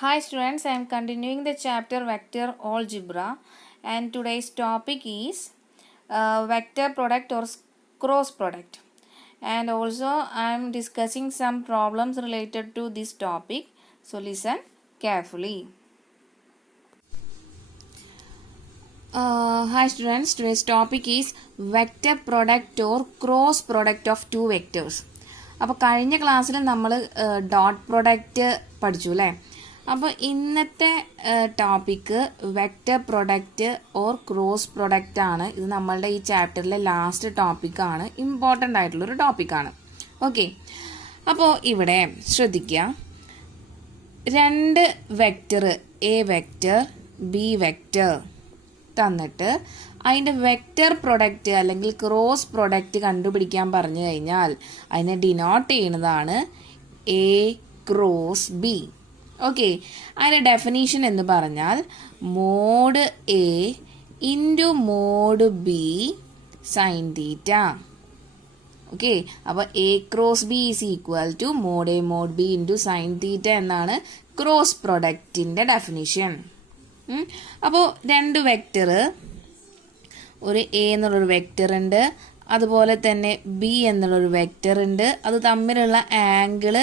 Hi students, I am continuing the chapter vector algebra and today's topic is vector product or cross product, and also I am discussing some problems related to this topic, so listen carefully. Hi students, today's topic is vector product or cross product of two vectors. അപ്പോൾ കഴിഞ്ഞ ക്ലാസ്സിൽ നമ്മൾ dot product പഠിച്ചു അല്ലേ. അപ്പോൾ ഇന്നത്തെ topic vector product or cross product ആണ്. ഇത് നമ്മളുടെ ഈ ചാപ്റ്ററിലെ ലാസ്റ്റ് ടോപ്പിക്കാണ്, ഇമ്പോർട്ടൻ്റ് ആയിട്ടുള്ളൊരു ടോപ്പിക്കാണ്. ഓക്കെ, അപ്പോൾ ഇവിടെ ശ്രദ്ധിക്കുക, രണ്ട് vector A vector B vector തന്നിട്ട് അതിൻ്റെ വെക്റ്റർ പ്രൊഡക്റ്റ് അല്ലെങ്കിൽ ക്രോസ് പ്രൊഡക്റ്റ് കണ്ടുപിടിക്കാൻ പറഞ്ഞു കഴിഞ്ഞാൽ അതിനെ ഡിനോട്ട് ചെയ്യുന്നതാണ് എ ക്രോസ് ബി. ഓക്കെ, അതിൻ്റെ ഡെഫിനീഷൻ എന്ന് പറഞ്ഞാൽ mod A into mod B sine theta. Okay, അപ്പോൾ A cross B is equal to mod A mod B into sine theta എന്നാണ് ക്രോസ് പ്രൊഡക്റ്റിൻ്റെ ഡെഫിനിഷൻ. അപ്പോൾ രണ്ട് വെക്റ്റർ, ഒരു എ എന്നുള്ളൊരു വെക്റ്റർ ഉണ്ട്, അതുപോലെ തന്നെ ബി എന്നുള്ളൊരു വെക്റ്റർ ഉണ്ട്, അത് തമ്മിലുള്ള ആംഗിള്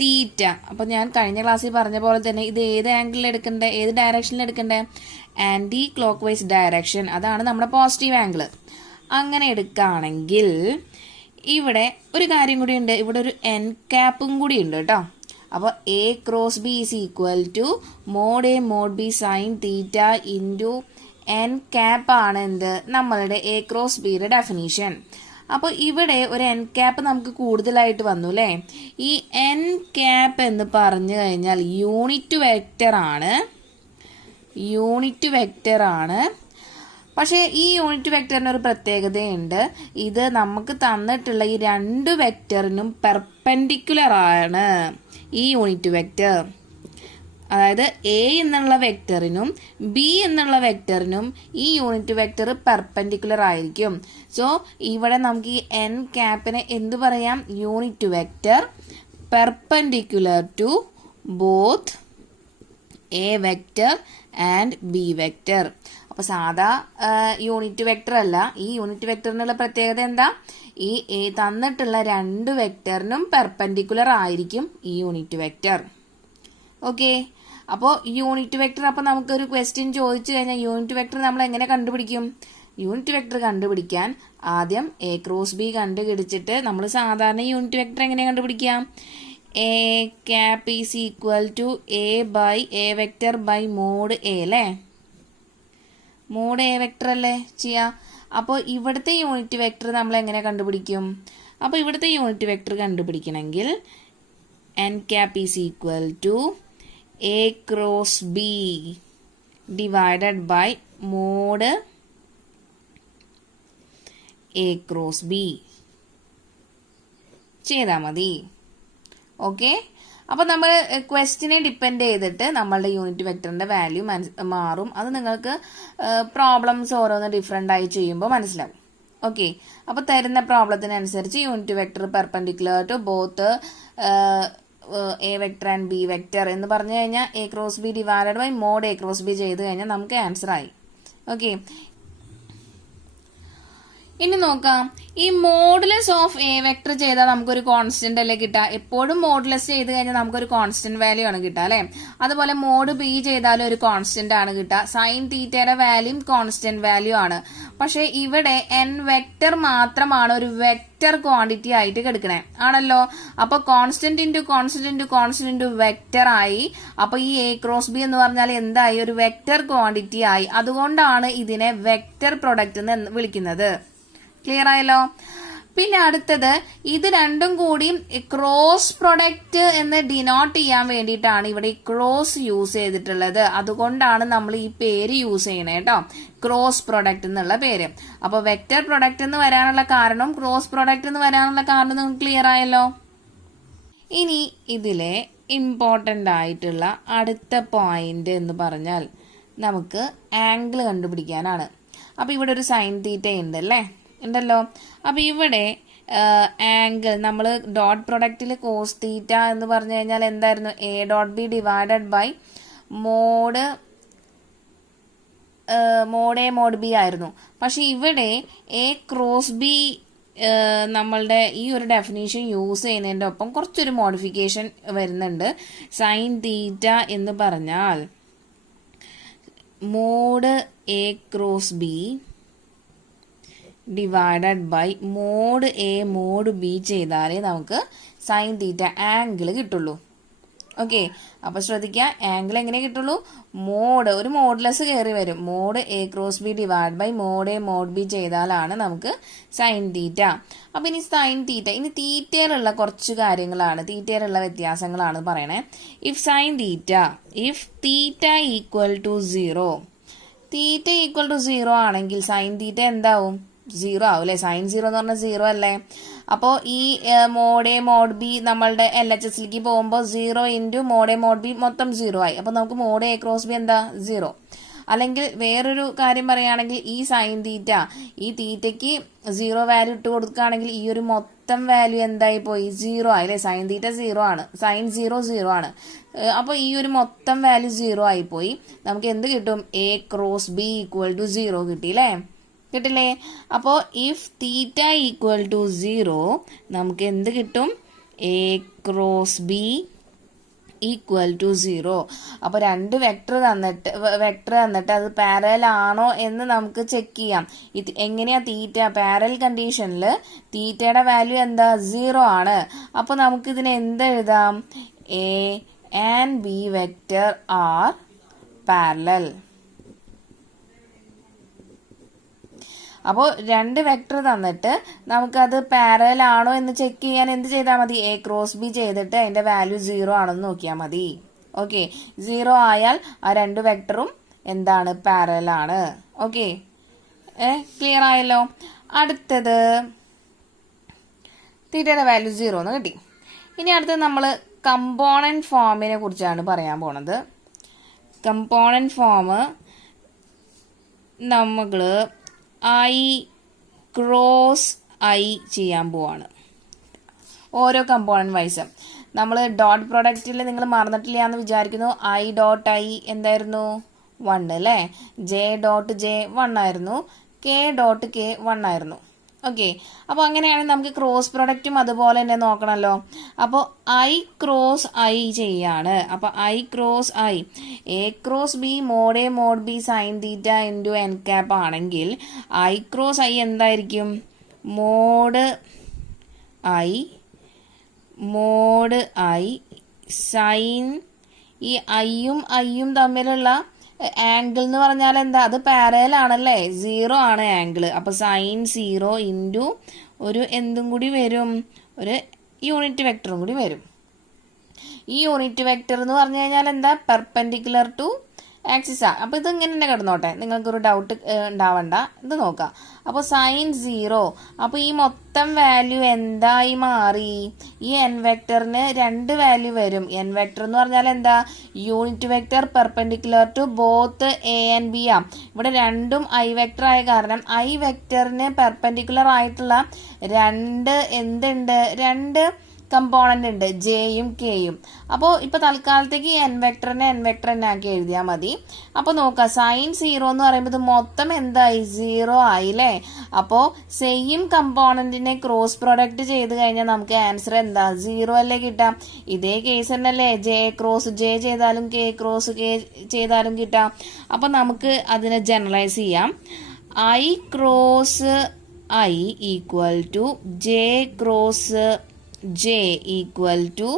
തീറ്റ. അപ്പോൾ ഞാൻ കഴിഞ്ഞ ക്ലാസ്സിൽ പറഞ്ഞ പോലെ തന്നെ ഇത് ഏത് ആംഗിളിൽ എടുക്കണ്ടേ, ഏത് ഡയറക്ഷനിൽ എടുക്കണ്ടേ, ആൻറ്റി ക്ലോക്ക് വൈസ് ഡയറക്ഷൻ, അതാണ് നമ്മുടെ പോസിറ്റീവ് ആംഗിള്. അങ്ങനെ എടുക്കുകയാണെങ്കിൽ ഇവിടെ ഒരു കാര്യം കൂടി ഉണ്ട്, ഇവിടെ ഒരു എൻ ക്യാപ്പും കൂടി ഉണ്ട് കേട്ടോ. അപ്പോൾ A cross B is equal to mod A mod B sine theta into N cap ആണ് എന്ത്, നമ്മളുടെ എ ക്രോസ് ബിയുടെ ഡെഫിനീഷൻ. അപ്പോൾ ഇവിടെ ഒരു എൻ ക്യാപ്പ് നമുക്ക് കൂടുതലായിട്ട് വന്നു അല്ലേ. ഈ എൻ ക്യാപ്പ് എന്ന് പറഞ്ഞു കഴിഞ്ഞാൽ യൂണിറ്റ് വെക്റ്റർ ആണ്. പക്ഷേ ഈ യൂണിറ്റ് വെക്റ്ററിന് ഒരു പ്രത്യേകതയുണ്ട്, ഇത് നമുക്ക് തന്നിട്ടുള്ള ഈ രണ്ട് വെക്റ്ററിനും പെർപെൻഡിക്കുലർ ആണ് ഈ യൂണിറ്റ് വെക്റ്റർ. അതായത് എ എന്നുള്ള വെക്റ്ററിനും ബി എന്നുള്ള വെക്റ്ററിനും ഈ യൂണിറ്റ് വെക്റ്റർ പെർപെൻഡിക്കുലർ ആയിരിക്കും. സോ ഇവിടെ നമുക്ക് ഈ എൻ ക്യാപ്പിനെ എന്ത് പറയാം, unit vector perpendicular to both A vector and B vector. അപ്പോൾ സാധാ യൂണിറ്റ് വെക്റ്റർ അല്ല, ഈ യൂണിറ്റ് വെക്റ്ററിനുള്ള പ്രത്യേകത എന്താ, ഈ എ തന്നിട്ടുള്ള രണ്ട് വെക്റ്ററിനും പെർപെൻഡിക്കുലർ ആയിരിക്കും ഈ യൂണിറ്റ് വെക്റ്റർ. ഓക്കെ, അപ്പോൾ യൂണിറ്റ് വെക്റ്റർ, അപ്പോൾ നമുക്കൊരു ക്വസ്റ്റ്യൻ ചോദിച്ചു കഴിഞ്ഞാൽ യൂണിറ്റ് വെക്റ്റർ നമ്മൾ എങ്ങനെ കണ്ടുപിടിക്കും? യൂണിറ്റ് വെക്റ്റർ കണ്ടുപിടിക്കാൻ ആദ്യം എ ക്രോസ് ബി കണ്ടുപിടിച്ചിട്ട് നമ്മൾ സാധാരണ യൂണിറ്റ് വെക്റ്റർ എങ്ങനെയാണ് കണ്ടുപിടിക്കാം, A cap is equal to A by A vector by mod A അല്ലേ, മോഡ് എ വെക്റ്റർ അല്ലേ ചെയ്യാം. അപ്പോൾ ഇവിടുത്തെ യൂണിറ്റ് വെക്റ്റർ നമ്മൾ എങ്ങനെ കണ്ടുപിടിക്കും? അപ്പോൾ ഇവിടുത്തെ യൂണിറ്റ് വെക്റ്റർ കണ്ടുപിടിക്കണമെങ്കിൽ N cap is equal to A cross B divided by mod A cross B ചെയ്താൽ മതി. ഓക്കെ, അപ്പോൾ നമ്മൾ ക്വസ്റ്റിനെ ഡിപ്പെൻഡ് ചെയ്തിട്ട് നമ്മളുടെ യൂണിറ്റ് വെക്ടറിന്റെ വാല്യൂ മാറും. അത് നിങ്ങൾക്ക് പ്രോബ്ലംസ് ഓരോന്ന് ഡിഫറെൻ്റ് ആയി ചെയ്യുമ്പോൾ മനസ്സിലാവും. ഓക്കെ, അപ്പോൾ തരുന്ന പ്രോബ്ലത്തിനനുസരിച്ച് unit vector perpendicular to both A vector and B vector എന്ന് പറഞ്ഞു കഴിഞ്ഞാൽ A cross B divided by mod A cross B ചെയ്ത് കഴിഞ്ഞാൽ നമുക്ക് ആൻസർ ആയി. ഓക്കെ, ഇനി നോക്കാം, ഈ മോഡുലസ് ഓഫ് എ വെക്ടർ ചെയ്താൽ നമുക്കൊരു കോൺസ്റ്റന്റ് അല്ലേ കിട്ടുക. എപ്പോഴും മോഡുലസ് ചെയ്ത് കഴിഞ്ഞാൽ നമുക്കൊരു കോൺസ്റ്റന്റ് വാല്യൂ ആണ് കിട്ടുക അല്ലേ. അതുപോലെ മോഡ് ബി ചെയ്താലും ഒരു കോൺസ്റ്റന്റ് ആണ് കിട്ടുക. സൈൻ തീറ്റയുടെ വാല്യൂ കോൺസ്റ്റന്റ് വാല്യൂ ആണ്. പക്ഷെ ഇവിടെ എൻ വെക്ടർ മാത്രമാണ് ഒരു വെക്ടർ ക്വാണ്ടിറ്റി ആയിട്ട് കിടക്കണേ ആണല്ലോ. അപ്പൊ constant into constant into constant into vector ആയി. അപ്പൊ ഈ എ ക്രോസ് ബി എന്ന് പറഞ്ഞാൽ എന്തായി, ഒരു വെക്ടർ ക്വാണ്ടിറ്റി ആയി. അതുകൊണ്ടാണ് ഇതിനെ വെക്ടർ പ്രൊഡക്റ്റ് എന്ന് വിളിക്കുന്നത്. ക്ലിയർ ആയല്ലോ. പിന്നെ അടുത്തത്, ഇത് രണ്ടും കൂടി ക്രോസ് പ്രൊഡക്റ്റ് എന്ന് ഡിനോട്ട് ചെയ്യാൻ വേണ്ടിയിട്ടാണ് ഇവിടെ ക്രോസ് യൂസ് ചെയ്തിട്ടുള്ളത്. അതുകൊണ്ടാണ് നമ്മൾ ഈ പേര് യൂസ് ചെയ്യണേ കേട്ടോ, ക്രോസ് പ്രൊഡക്റ്റ് എന്നുള്ള പേര്. അപ്പോൾ വെക്റ്റർ പ്രൊഡക്റ്റ് എന്ന് വരാനുള്ള കാരണം, ക്രോസ് പ്രൊഡക്റ്റ് എന്ന് വരാനുള്ള കാരണം നിങ്ങൾക്ക് ക്ലിയർ ആയല്ലോ. ഇനി ഇതിലെ ഇമ്പോർട്ടൻ്റ് ആയിട്ടുള്ള അടുത്ത പോയിന്റ് എന്ന് പറഞ്ഞാൽ നമുക്ക് ആംഗിൾ കണ്ടുപിടിക്കാനാണ്. അപ്പോൾ ഇവിടെ ഒരു സൈൻ തീറ്റ ഉണ്ട് അല്ലേ, ഉണ്ടല്ലോ. അപ്പോൾ ഇവിടെ ആംഗിൾ നമ്മൾ ഡോട്ട് പ്രൊഡക്റ്റിൽ കോസ് തീറ്റ എന്ന് പറഞ്ഞു കഴിഞ്ഞാൽ എന്തായിരുന്നു, A dot B divided by mod A mod B ആയിരുന്നു. പക്ഷെ ഇവിടെ എ ക്രോസ് ബി നമ്മളുടെ ഈ ഒരു ഡെഫിനേഷൻ യൂസ് ചെയ്യുന്നതിൻ്റെ ഒപ്പം കുറച്ചൊരു മോഡിഫിക്കേഷൻ വരുന്നുണ്ട്. സൈൻ തീറ്റ എന്ന് പറഞ്ഞാൽ mod A cross B divided by mod A mod B ചെയ്താലേ നമുക്ക് സൈൻ തീറ്റ ആംഗിൾ കിട്ടുള്ളൂ. ഓക്കെ, അപ്പൊ ശ്രദ്ധിക്കുക, ആംഗിൾ എങ്ങനെ കിട്ടുള്ളൂ, മോഡ് ഒരു മോഡ്ലെസ് കയറി വരും. Mod A cross B divide by mod A mod B ചെയ്താലാണ് നമുക്ക് സൈൻ തീറ്റ. അപ്പൊ ഇനി സൈൻ തീറ്റ, ഇനി തീറ്റയിലുള്ള കുറച്ച് കാര്യങ്ങളാണ്, തീറ്റയിലുള്ള വ്യത്യാസങ്ങളാണ് പറയണേ. If sine theta, if theta equal to 0, theta equal to 0 ആണെങ്കിൽ സൈൻ തീറ്റ എന്താവും, 0 ആവും അല്ലെ. സൈൻ 0 എന്ന് പറഞ്ഞാൽ 0 അല്ലേ. അപ്പോൾ ഈ മോഡ് എ മോഡ് ബി നമ്മളുടെ LHSലേക്ക് പോകുമ്പോൾ 0 into mod A mod B മൊത്തം 0 ആയി. അപ്പോൾ നമുക്ക് മോഡ് എ ക്രോസ് ബി എന്താ, 0. അല്ലെങ്കിൽ വേറൊരു കാര്യം പറയുകയാണെങ്കിൽ ഈ സൈൻ തീറ്റ, ഈ തീറ്റയ്ക്ക് 0 വാല്യൂ ഇട്ട് കൊടുക്കുകയാണെങ്കിൽ ഈ ഒരു മൊത്തം വാല്യൂ എന്തായി പോയി, 0 ആയി അല്ലേ. സൈൻ തീറ്റ 0 ആണ്, സൈൻ 0 ആണ്. അപ്പോൾ ഈ ഒരു മൊത്തം വാല്യൂ 0 ആയിപ്പോയി. നമുക്ക് എന്ത് കിട്ടും, A cross B equal to 0 കിട്ടി അല്ലേ, കിട്ടില്ലേ. അപ്പോൾ ഇഫ് തീറ്റ ഈക്വൽ ടു 0 നമുക്ക് എന്ത് കിട്ടും, A cross B equal to 0. അപ്പോൾ രണ്ട് വെക്ടർ തന്നിട്ട് അത് പാരലൽ ആണോ എന്ന് നമുക്ക് ചെക്ക് ചെയ്യാം. എങ്ങനെയാ, തീറ്റ പാരലൽ കണ്ടീഷനിൽ തീറ്റയുടെ വാല്യൂ എന്താ, 0 ആണ്. അപ്പോൾ നമുക്ക് ഇതിനെ എന്തെഴുതാം, A and B vector are parallel. അപ്പോൾ രണ്ട് വെക്ടർ തന്നിട്ട് നമുക്കത് പാരലൽ ആണോ എന്ന് ചെക്ക് ചെയ്യാൻ എന്ത് ചെയ്താൽ മതി, എ ക്രോസ് ബി ചെയ്തിട്ട് അതിന്റെ വാല്യൂ 0 ആണെന്ന് നോക്കിയാൽ മതി. ഓക്കെ, 0 ആയാൽ ആ രണ്ട് വെക്ടറും എന്താണ്, പാരലൽ ആണ്. ഓക്കെ, ക്ലിയർ ആയല്ലോ. അടുത്തത് തീറ്റയുടെ വാല്യൂ 0 എന്ന് കിട്ടി. ഇനി അടുത്തത് നമ്മൾ കമ്പോണന്റ് ഫോമിനെ കുറിച്ചാണ് പറയാൻ പോണത്. കമ്പോണന്റ് ഫോം നമ്മൾ ഐ ക്രോസ് ഐ ചെയ്യാൻ പോവാണ്, ഓരോ കമ്പോണന്റ് വൈസ്. നമ്മൾ ഡോട്ട് പ്രൊഡക്റ്റിൽ നിങ്ങൾ മറന്നിട്ടില്ല എന്ന് വിചാരിക്കുന്നു. ഐ ഡോട്ട് ഐ എന്തായിരുന്നു, 1 അല്ലേ. ജെ ഡോട്ട് ജെ 1 ആയിരുന്നു. കെ ഡോട്ട് കെ 1 ആയിരുന്നു. ഓക്കെ, അപ്പോൾ അങ്ങനെയാണെങ്കിൽ നമുക്ക് ക്രോസ് പ്രൊഡക്റ്റും അതുപോലെ തന്നെ നോക്കണമല്ലോ. അപ്പോൾ ഐ ക്രോസ് ഐ ചെയ്യാണ്. അപ്പോൾ I cross I, A cross B mod A mod B sine theta into N cap ആണെങ്കിൽ ഐ ക്രോസ് ഐ എന്തായിരിക്കും, മോഡ് ഐ സൈൻ, ഈ ഐയും തമ്മിലുള്ള ആംഗിൾ എന്ന് പറഞ്ഞാൽ എന്താ, അത് പാരലൽ ആണല്ലേ, 0 ആണ് ആംഗിൾ. അപ്പൊ സൈൻ 0 ഇൻറ്റു ഒരു എന്തും കൂടി വരും, ഒരു യൂണിറ്റ് വെക്ടറും കൂടി വരും. ഈ യൂണിറ്റ് വെക്ടർ എന്ന് പറഞ്ഞു കഴിഞ്ഞാൽ എന്താ, പെർപെൻഡിക്കുലർ ടു ആക്സിസാ. അപ്പൊ ഇത് ഇങ്ങനെ തന്നെ കിടന്നോട്ടെ, നിങ്ങൾക്കൊരു ഡൗട്ട് ഉണ്ടാവണ്ട, ഇത് നോക്കാം. അപ്പോൾ സൈൻ 0, അപ്പോൾ ഈ മൊത്തം വാല്യൂ എന്തായി മാറി, ഈ എൻ വെക്ടറിന് 2 വാല്യൂ വരും. എൻ വെക്ടർ എന്ന് പറഞ്ഞാൽ എന്താ, unit vector perpendicular to both A and B ആ. ഇവിടെ രണ്ടും ഐ വെക്ടർ ആയ കാരണം ഐ വെക്ടറിന് പെർപെൻഡിക്കുലർ ആയിട്ടുള്ള രണ്ട് കമ്പോണന്റ് ഉണ്ട്, ജെയും കെയും. അപ്പോൾ ഇപ്പൊ തൽക്കാലത്തേക്ക് എൻ വെക്ടറിനെ എൻ വെക്ടർ തന്നെ ആക്കി എഴുതിയാൽ മതി. അപ്പൊ നോക്കാം, സൈൻ 0 എന്ന് പറയുമ്പോൾ മൊത്തം എന്തായി, 0 ആയില്ലേ. അപ്പോൾ സെയിം കമ്പോണന്റിനെ ക്രോസ് പ്രൊഡക്റ്റ് ചെയ്ത് കഴിഞ്ഞാൽ നമുക്ക് ആൻസർ എന്താ, 0 അല്ലേ കിട്ടാം. ഇതേ കേസ് തന്നെയല്ലേ, ജെ ക്രോസ് ജെ ചെയ്താലും കെ ക്രോസ് കെ ചെയ്താലും കിട്ടാം. അപ്പൊ നമുക്ക് അതിനെ ജനറലൈസ് ചെയ്യാം. I cross I equal to J cross J equal to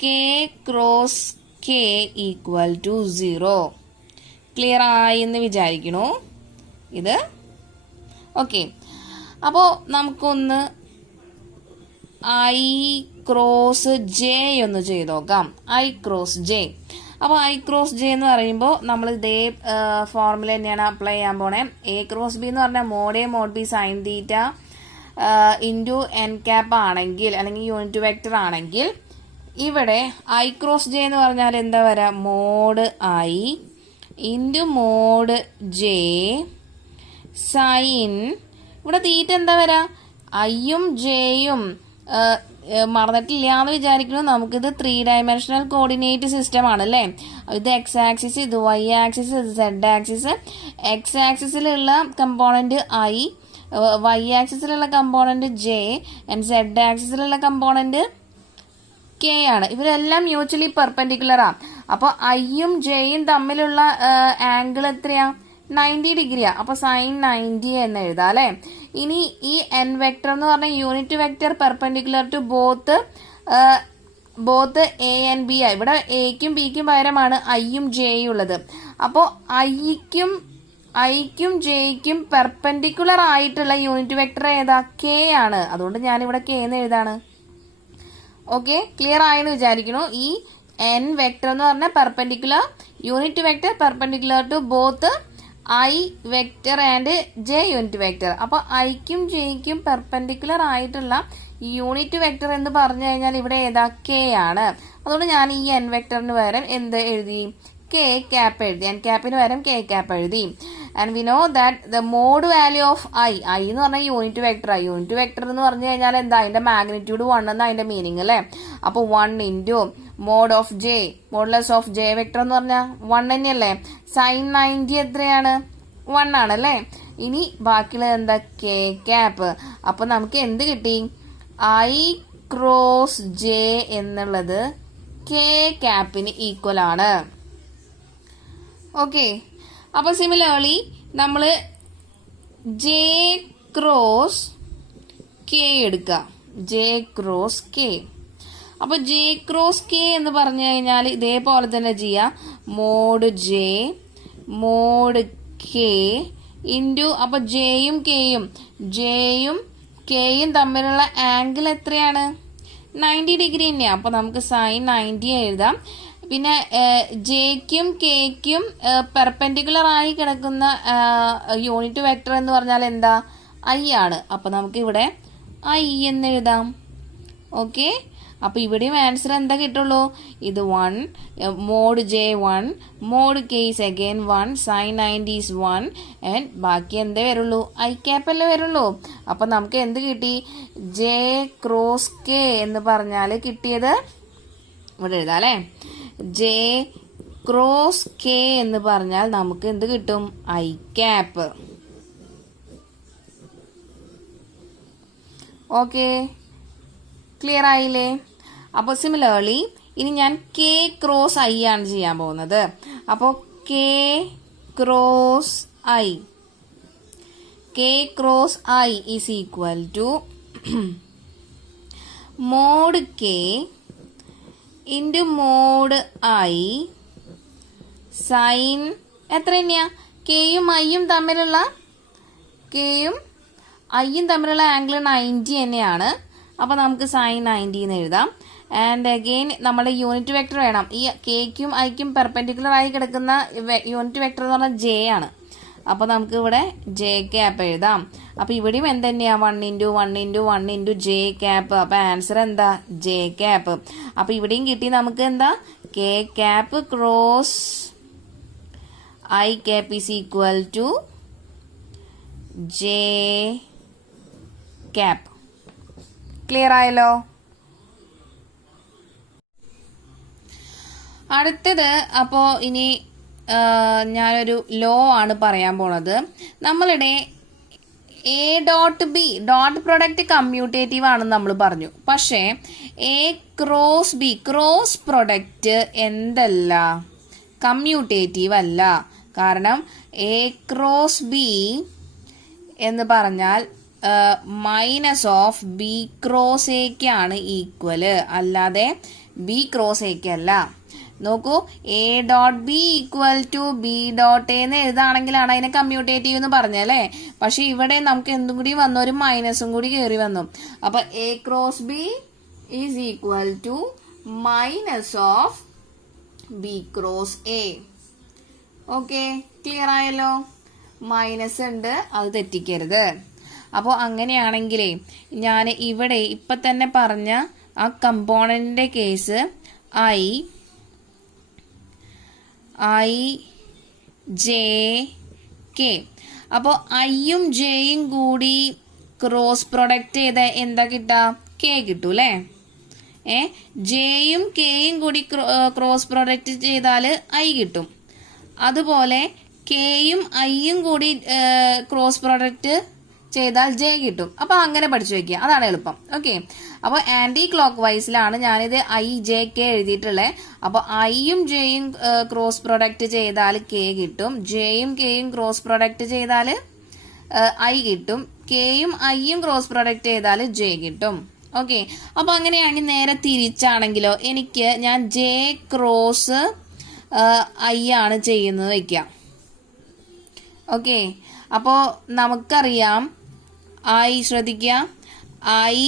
K cross K equal to 0. Clear ആയി എന്ന് വിചാരിക്കണു ഇത്. ഓക്കെ, അപ്പോൾ നമുക്കൊന്ന് ഐ ക്രോസ് ജെ ഒന്ന് ചെയ്ത് നോക്കാം. I cross J. അപ്പോൾ ഐ ക്രോസ് ജെ എന്ന് പറയുമ്പോൾ നമ്മൾ ഇതേ ഫോർമുല തന്നെയാണ് അപ്ലൈ ചെയ്യാൻ പോണേ. എ ക്രോസ് ബി എന്ന് പറഞ്ഞാൽ mod A mod B sine theta into N cap ആണെങ്കിൽ, അല്ലെങ്കിൽ യൂണിറ്റ് വെക്ടർ ആണെങ്കിൽ, ഇവിടെ ഐ ക്രോസ് ജെ എന്ന് പറഞ്ഞാൽ എന്താ വരാ, mod I into mod J sine, ഇവിടെ തീറ്റ എന്താ വരാ, ഐയും ജെയും മറന്നിട്ടില്ല എന്ന് വിചാരിക്കുന്നു. നമുക്കിത് 3 ഡയമെൻഷണൽ കോർഡിനേറ്റ് സിസ്റ്റം ആണ് അല്ലേ. ഇത് എക്സ് ആക്സിസ്, ഇത് വൈ ആക്സിസ്, ഇത് സെഡ് ആക്സിസ്. എക്സ് ആക്സിസിലുള്ള കമ്പോണന്റ് ഐ, വൈ ആക്സിസിലുള്ള കമ്പോണന്റ് ജെ, ആൻഡ് സെഡ് ആക്സിസിലുള്ള കമ്പോണന്റ് കെ ആണ്. ഇവരെല്ലാം മ്യൂച്വലി പെർപെൻഡിക്കുലറാ. അപ്പോൾ ഐയും ജെയും തമ്മിലുള്ള ആംഗിൾ എത്രയാ? 90 ഡിഗ്രിയാ. അപ്പോൾ സൈൻ 90 എന്ന് എഴുതാം അല്ലേ. ഇനി ഈ എൻ വെക്ടർ എന്ന് പറഞ്ഞ unit vector perpendicular to both A and B. ഇവിടെ എക്കും ബിക്കും പകരമാണ് ഐയും ജെയും ഉള്ളത്. അപ്പോൾ ഐക്കും ജെയ്ക്കും പെർപെൻഡിക്കുലർ ആയിട്ടുള്ള യൂണിറ്റ് വെക്ടർ ഏതാ? കെ ആണ്. അതുകൊണ്ട് ഞാനിവിടെ കെ എന്ന് എഴുതാണ്. ഓക്കെ, ക്ലിയർ ആയെന്ന് വിചാരിക്കുന്നു. ഈ എൻ വെക്ടർ എന്ന് പറഞ്ഞാൽ perpendicular unit vector perpendicular to both I vector and J unit vector. അപ്പോൾ ഐക്കും ജെയ്ക്കും പെർപെൻഡിക്കുലർ ആയിട്ടുള്ള യൂണിറ്റ് വെക്ടർ എന്ന് പറഞ്ഞു കഴിഞ്ഞാൽ ഇവിടെ ഏതാ? കെ ആണ്. അതുകൊണ്ട് ഞാൻ ഈ എൻ വെക്ടറിന് പകരം എന്ത് എഴുതി? കെ ക്യാപ്പ് എഴുതി. എൻ ക്യാപ്പിന് പകരം കെ ക്യാപ്പ് എഴുതി. And we know that the mod value of I എന്ന് പറഞ്ഞാൽ യൂണിറ്റ് വെക്ടർ. യൂണിറ്റ് വെക്ടർ എന്ന് പറഞ്ഞു കഴിഞ്ഞാൽ എന്താ? അതിന്റെ മാഗ്നിറ്റ്യൂഡ് 1 എന്ന് അതിന്റെ മീനിങ് അല്ലേ. അപ്പോൾ 1 into mode of J, മോഡ്ലെസ് of J vector എന്ന് പറഞ്ഞാൽ 1 തന്നെയല്ലേ. സൈൻ 90 എത്രയാണ്? 1 ആണല്ലേ. ഇനി ബാക്കിയുള്ളത് എന്താ? K cap. അപ്പൊ നമുക്ക് എന്ത് കിട്ടി? ഐ ക്രോസ് ജെ എന്നുള്ളത് കെ ക്യാപ്പിന് ഈക്വൽ ആണ്. ഓക്കെ, അപ്പൊ സിമിലർലി നമ്മൾ ജെ ക്രോസ് കെ എടുക്കുക. J cross K. അപ്പൊ ജെ ക്രോസ് കെ എന്ന് പറഞ്ഞു കഴിഞ്ഞാൽ ഇതേപോലെ തന്നെ ചെയ്യാം. Mod J mod K into, അപ്പൊ ജെയും കെയും തമ്മിലുള്ള ആംഗിൾ എത്രയാണ്? 90 ഡിഗ്രി തന്നെയാണ്. അപ്പൊ നമുക്ക് സൈൻ 90 എഴുതാം. പിന്നെ ജെക്കും കെക്കും പെർപെൻഡിക്കുലർ ആയി കിടക്കുന്ന യൂണിറ്റ് വെക്ടർ എന്ന് പറഞ്ഞാൽ എന്താ? ഐ ആണ്. അപ്പൊ നമുക്ക് ഇവിടെ ഐ എന്ന് എഴുതാം. ഓക്കെ, അപ്പൊ ഇവിടെയും ആൻസർ എന്താ കിട്ടുള്ളൂ? ഇത് 1, mod J 1, mod K is again 1, sine 90 is 1, and ബാക്കി എന്തേ വരുള്ളൂ? ഐ ക്യാപ്പ് അല്ലേ വരുള്ളൂ. അപ്പൊ നമുക്ക് എന്ത് കിട്ടി? ജെ ക്രോസ് കെ എന്ന് പറഞ്ഞാൽ കിട്ടിയത് ഇവിടെ എഴുതാം അല്ലേ. ജെ ക്രോസ് കെ എന്ന് പറഞ്ഞാൽ നമുക്ക് എന്ത് കിട്ടും? I cap. ഓക്കെ, ക്ലിയർ ആയില്ലേ? അപ്പോൾ സിമിലർലി ഇനി ഞാൻ കെ ക്രോസ് ഐ ആണ് ചെയ്യാൻ പോകുന്നത്. അപ്പോൾ K cross I is equal to mod K into mod I sine എത്ര തന്നെയാ? കെയും ഐയും തമ്മിലുള്ള ആംഗിൾ 90 തന്നെയാണ്. അപ്പോൾ നമുക്ക് സൈൻ 90 എന്ന് എഴുതാം. ആൻഡ് അഗെയിൻ നമ്മുടെ യൂണിറ്റ് വെക്ടർ വേണം. ഈ കെക്കും ഐക്കും പെർപെൻഡിക്കുലർ ആയി കിടക്കുന്ന യൂണിറ്റ് വെക്ടർ എന്ന് പറഞ്ഞാൽ ജെ ആണ്. അപ്പോൾ നമുക്ക് ഇവിടെ ജെ ക്യാപ്പ് എഴുതാം. അപ്പോൾ ഇവിടെയും എന്തെന്നെയാ? 1 into 1 into 1 into J cap. അപ്പോൾ ആൻസർ എന്താ? J cap. അപ്പോൾ ഇവിടെയും കിട്ടി നമുക്ക് എന്താ? K cap cross I cap is equal to J cap. Clear ആയല്ലോ? അടുത്തത് അപ്പോൾ ഇനി ഞാനൊരു ലോ ആണ് പറയാൻ പോണത്. നമ്മളുടെ A dot B dot product commutative ആണെന്ന് നമ്മൾ പറഞ്ഞു. പക്ഷേ A cross B cross product എന്തല്ല? കമ്മ്യൂട്ടേറ്റീവ് അല്ല. കാരണം എ ക്രോസ് ബി എന്ന് പറഞ്ഞാൽ മൈനസ് ഓഫ് ബി ക്രോസ് എക്കാണ് ഈക്വല്, അല്ലാതെ ബി ക്രോസ് എക്കല്ല. നോക്കൂ, A dot B equal to B dot A എന്ന് എഴുതാണെങ്കിലാണ് അതിനെ കമ്മ്യൂട്ടേറ്റീവ് എന്ന് പറഞ്ഞല്ലേ. പക്ഷെ ഇവിടെ നമുക്ക് എന്തും കൂടി വന്നു? ഒരു മൈനസും കൂടി കയറി വന്നു. അപ്പൊ A cross B is equal to minus of B cross A. Okay, clear ആയല്ലോ? മൈനസ് ഉണ്ട്, അത് തെറ്റിക്കരുത്. അപ്പോൾ അങ്ങനെയാണെങ്കിലേ ഞാൻ ഇവിടെ ഇപ്പം തന്നെ പറഞ്ഞ ആ കമ്പോണന്റിന്റെ കേസ് ഐ ജെ കെ. അപ്പോൾ ഐയും ജെയും കൂടി ക്രോസ് പ്രൊഡക്റ്റ് ചെയ്ത എന്താ കിട്ടുക? കെ കിട്ടൂ അല്ലേ? ജെയും കെയും കൂടി ക്രോസ് പ്രൊഡക്റ്റ് ചെയ്താൽ ഐ കിട്ടും. അതുപോലെ കെയും ഐയും കൂടി ക്രോസ് പ്രൊഡക്റ്റ് ചെയ്താൽ ജെ കിട്ടും. അപ്പോൾ അങ്ങനെ പഠിച്ചു വെക്കുക, അതാണ് എളുപ്പം. ഓക്കെ, അപ്പോൾ ആന്റി ക്ലോക്ക് വൈസിലാണ് ഞാനിത് ഐ ജെ കെ എഴുതിയിട്ടുള്ളത്. അപ്പോൾ ഐയും ജെയും ക്രോസ് പ്രൊഡക്റ്റ് ചെയ്താൽ കെ കിട്ടും, ജെയും കെയും ക്രോസ് പ്രൊഡക്റ്റ് ചെയ്താൽ ഐ കിട്ടും, കെയും ഐയും ക്രോസ് പ്രൊഡക്റ്റ് ചെയ്താൽ ജെ കിട്ടും. ഓക്കെ, അപ്പോൾ അങ്ങനെയാണെങ്കിൽ നേരെ തിരിച്ചാണെങ്കിലോ, ഞാൻ ജെ ക്രോസ് ഐ ആണ് ചെയ്യുന്നത് വയ്ക്കാം. ഓക്കെ, അപ്പോൾ നമുക്കറിയാം ഐ, ശ്രദ്ധിക്കുക, ഐ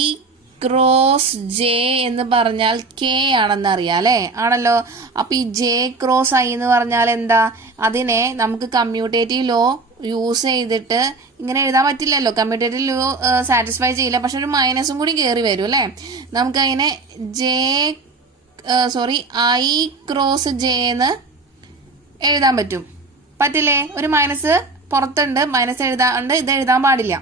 ക്രോസ് ജെ എന്ന് പറഞ്ഞാൽ കെ ആണെന്ന് അറിയാം അല്ലേ? ആണല്ലോ. അപ്പോൾ ഈ ജെ ക്രോസ് ഐ എന്ന് പറഞ്ഞാൽ എന്താ? അതിനെ നമുക്ക് കമ്മ്യൂട്ടേറ്റീവ് ലോ യൂസ് ചെയ്തിട്ട് ഇങ്ങനെ എഴുതാൻ പറ്റില്ലല്ലോ, കമ്മ്യൂട്ടേറ്റീവ് ലോ സാറ്റിസ്ഫൈ ചെയ്യില്ല. പക്ഷെ ഒരു മൈനസും കൂടി കയറി വരും അല്ലേ? നമുക്കതിനെ ഐ ക്രോസ് ജെ എന്ന് എഴുതാൻ പറ്റില്ലേ? ഒരു മൈനസ് പുറത്തുണ്ട്, മൈനസ് എഴുതാണ്ട് ഇത് എഴുതാൻ പാടില്ല.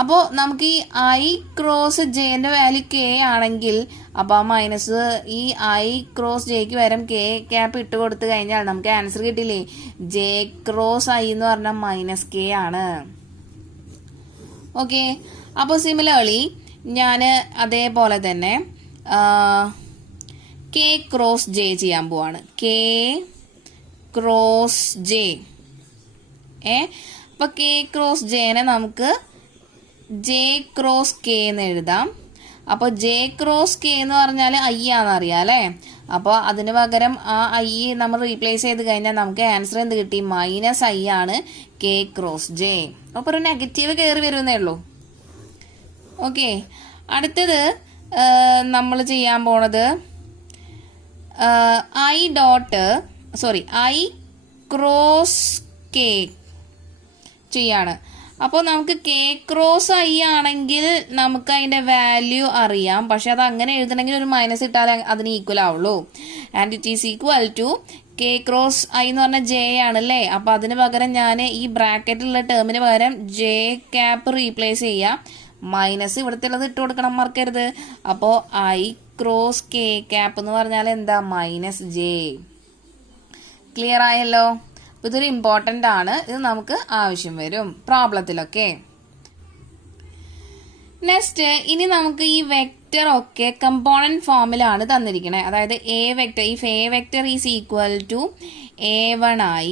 അപ്പോൾ നമുക്ക് ഈ ഐ ക്രോസ് ജെന്റെ വാല്യൂ കെ ആണെങ്കിൽ അപ്പോൾ ആ മൈനസ് ഈ ഐ ക്രോസ് ജെക്ക് വരും കെ ക്യാപ്പ് ഇട്ട് കൊടുത്തു കഴിഞ്ഞാൽ നമുക്ക് ആൻസർ കിട്ടില്ലേ? ജെ ക്രോസ് ഐ എന്ന് പറഞ്ഞാൽ മൈനസ് കെ ആണ്. ഓക്കെ, അപ്പോൾ സിമിലർലി ഞാൻ അതേപോലെ തന്നെ കെ ക്രോസ് ജെ ചെയ്യാൻ പോവാണ്. K cross J. അപ്പോൾ കെ ക്രോസ് ജെനെ നമുക്ക് ജെ ക്രോസ് കെ എന്ന് എഴുതാം. അപ്പോൾ ജെ ക്രോസ് കെ എന്ന് പറഞ്ഞാൽ ഐ ആണെന്നറിയാം അല്ലേ? അപ്പോൾ അതിന് പകരം ആ ഐ നമ്മൾ റീപ്ലേസ് ചെയ്ത് കഴിഞ്ഞാൽ നമുക്ക് ആൻസർ എന്ത് കിട്ടി? മൈനസ് ഐ ആണ് കെ ക്രോസ് ജെ. അപ്പോൾ ഒരു നെഗറ്റീവ് കയറി വരുന്നേ ഉള്ളൂ. ഓക്കെ, അടുത്തത് നമ്മൾ ചെയ്യാൻ പോണത് ഐ ക്രോസ് കെ ചെയ്യാണ്. അപ്പോൾ നമുക്ക് കെ ക്രോസ് ഐ ആണെങ്കിൽ നമുക്ക് അതിൻ്റെ വാല്യൂ അറിയാം, പക്ഷെ അത് അങ്ങനെ എഴുതണമെങ്കിൽ ഒരു മൈനസ് ഇട്ടാലേ അതിന് ഈക്വൽ ആവുള്ളൂ. And it is equal to K cross I എന്ന് പറഞ്ഞാൽ ജെ ആണല്ലേ? അപ്പോൾ അതിന് പകരം ഞാൻ ഈ ബ്രാക്കറ്റിലുള്ള ടേമിന് പകരം ജെ ക്യാപ്പ് റീപ്ലേസ് ചെയ്യാം. മൈനസ് ഇവിടുത്തെ ഉള്ളത് ഇട്ട് കൊടുക്കണം, മറക്കരുത്. അപ്പോൾ ഐ ക്രോസ് കെ ക്യാപ്പ് എന്ന് പറഞ്ഞാൽ എന്താ? Minus J. ക്ലിയർ ആയല്ലോ? ഇതൊരു ഇമ്പോർട്ടൻ്റ് ആണ്, ഇത് നമുക്ക് ആവശ്യം വരും പ്രോബ്ലത്തിലൊക്കെ. നെക്സ്റ്റ്, ഇനി നമുക്ക് ഈ വെക്റ്റർ ഒക്കെ കമ്പോണന്റ് ഫോമിലാണ് തന്നിരിക്കണേ. അതായത് A vector, if A vector is equal to a1i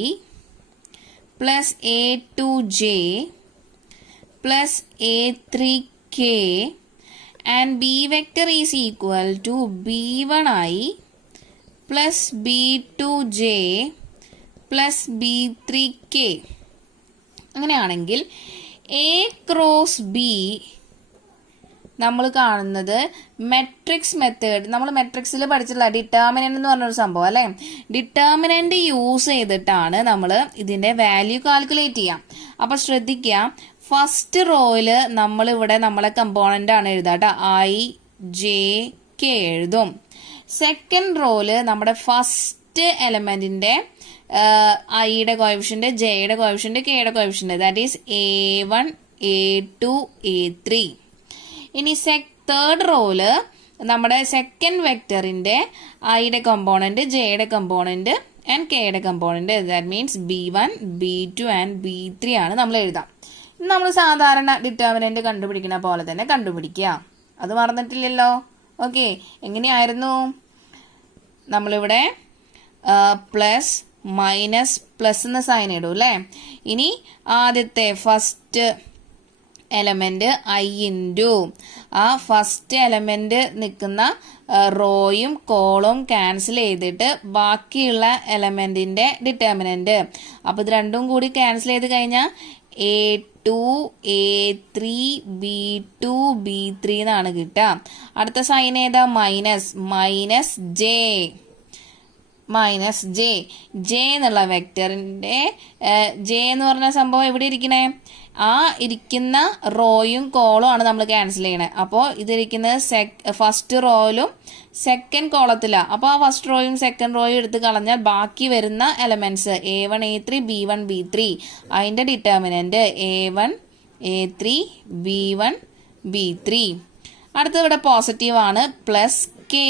plus a2j plus a3k and b vector is equal to b1i plus b2j plus b3k. അങ്ങനെയാണെങ്കിൽ എ ക്രോസ് ബി നമ്മൾ കാണുന്നത് മെട്രിക്സ് മെത്തേഡ്, നമ്മൾ മെട്രിക്സിൽ പഠിച്ചിട്ടുള്ള determinant എന്ന് പറഞ്ഞൊരു സംഭവം അല്ലേ? ഡിറ്റർമിനന്റ് യൂസ് ചെയ്തിട്ടാണ് നമ്മൾ ഇതിന്റെ വാല്യൂ കാൽക്കുലേറ്റ് ചെയ്യാം. അപ്പൊ ശ്രദ്ധിക്കുക, ഫസ്റ്റ് റോയില് നമ്മൾ ഇവിടെ നമ്മളെ കമ്പോണന്റ് ആണ് എഴുതാട്ടോ, ഐ ജെ കെ എഴുതും. സെക്കൻഡ് റോയില് നമ്മുടെ ഫസ്റ്റ് എലമെന്റിന്റെ ഐയുടെ കോഎഫിഷ്യന്റ്, ജെയുടെ കോഎഫിഷ്യന്റ്, കെയുടെ coefficient, that is A1 A2 A3. ഇനി തേർഡ് റോയില് നമ്മുടെ സെക്കൻഡ് വെക്ടറിന്റെ ഐയുടെ കമ്പോണന്റ്, ജെയുടെ കമ്പോണന്റ് ആൻഡ് കെയുടെ component, that means B1 B2 and B3 ആണ് നമ്മൾ എഴുതാം. നമ്മൾ സാധാരണ ഡിറ്റർമിനന്റ് കണ്ടുപിടിക്കുന്ന പോലെ തന്നെ കണ്ടുപിടിക്കുക, അത് മറന്നിട്ടില്ലല്ലോ. ഓക്കെ, എങ്ങനെയായിരുന്നു? നമ്മളിവിടെ പ്ലസ് മൈനസ് പ്ലസ് എന്ന സൈൻ ഇടും അല്ലേ? ഇനി ആദ്യത്തെ ഫസ്റ്റ് എലമെന്റ് ഐ ഇൻറ്റു ആ ഫസ്റ്റ് എലമെന്റ് നിൽക്കുന്ന റോയും കോളും ക്യാൻസൽ ചെയ്തിട്ട് ബാക്കിയുള്ള എലമെന്റിന്റെ ഡിറ്റർമിനന്റ്. അപ്പൊ ഇത് രണ്ടും കൂടി ക്യാൻസൽ ചെയ്ത് കഴിഞ്ഞാൽ A2 A3 B2 B3 എന്നാണ് കിട്ടുക. അടുത്ത സൈൻ ഏതാ? മൈനസ് ജെ എന്നുള്ള വെക്ടറിന്റെ ജെ എന്ന് പറഞ്ഞ സംഭവം എവിടെ ഇരിക്കണേ? ആ ഇരിക്കുന്ന റോയും കോളും ആണ് നമ്മൾ ക്യാൻസൽ ചെയ്യണേ. അപ്പോൾ ഇതിരിക്കുന്നത് ഫസ്റ്റ് റോയിലും സെക്കൻഡ് കോളത്തിലാണ്. അപ്പോൾ ആ ഫസ്റ്റ് റോയും സെക്കൻഡ് റോയും എടുത്ത് കളഞ്ഞാൽ ബാക്കി വരുന്ന elements A1 A3 B1 B3 അതിന്റെ determinant A1 A3 B1 B3. അടുത്തത് ഇവിടെ പോസിറ്റീവ് ആണ്, പ്ലസ് കെ.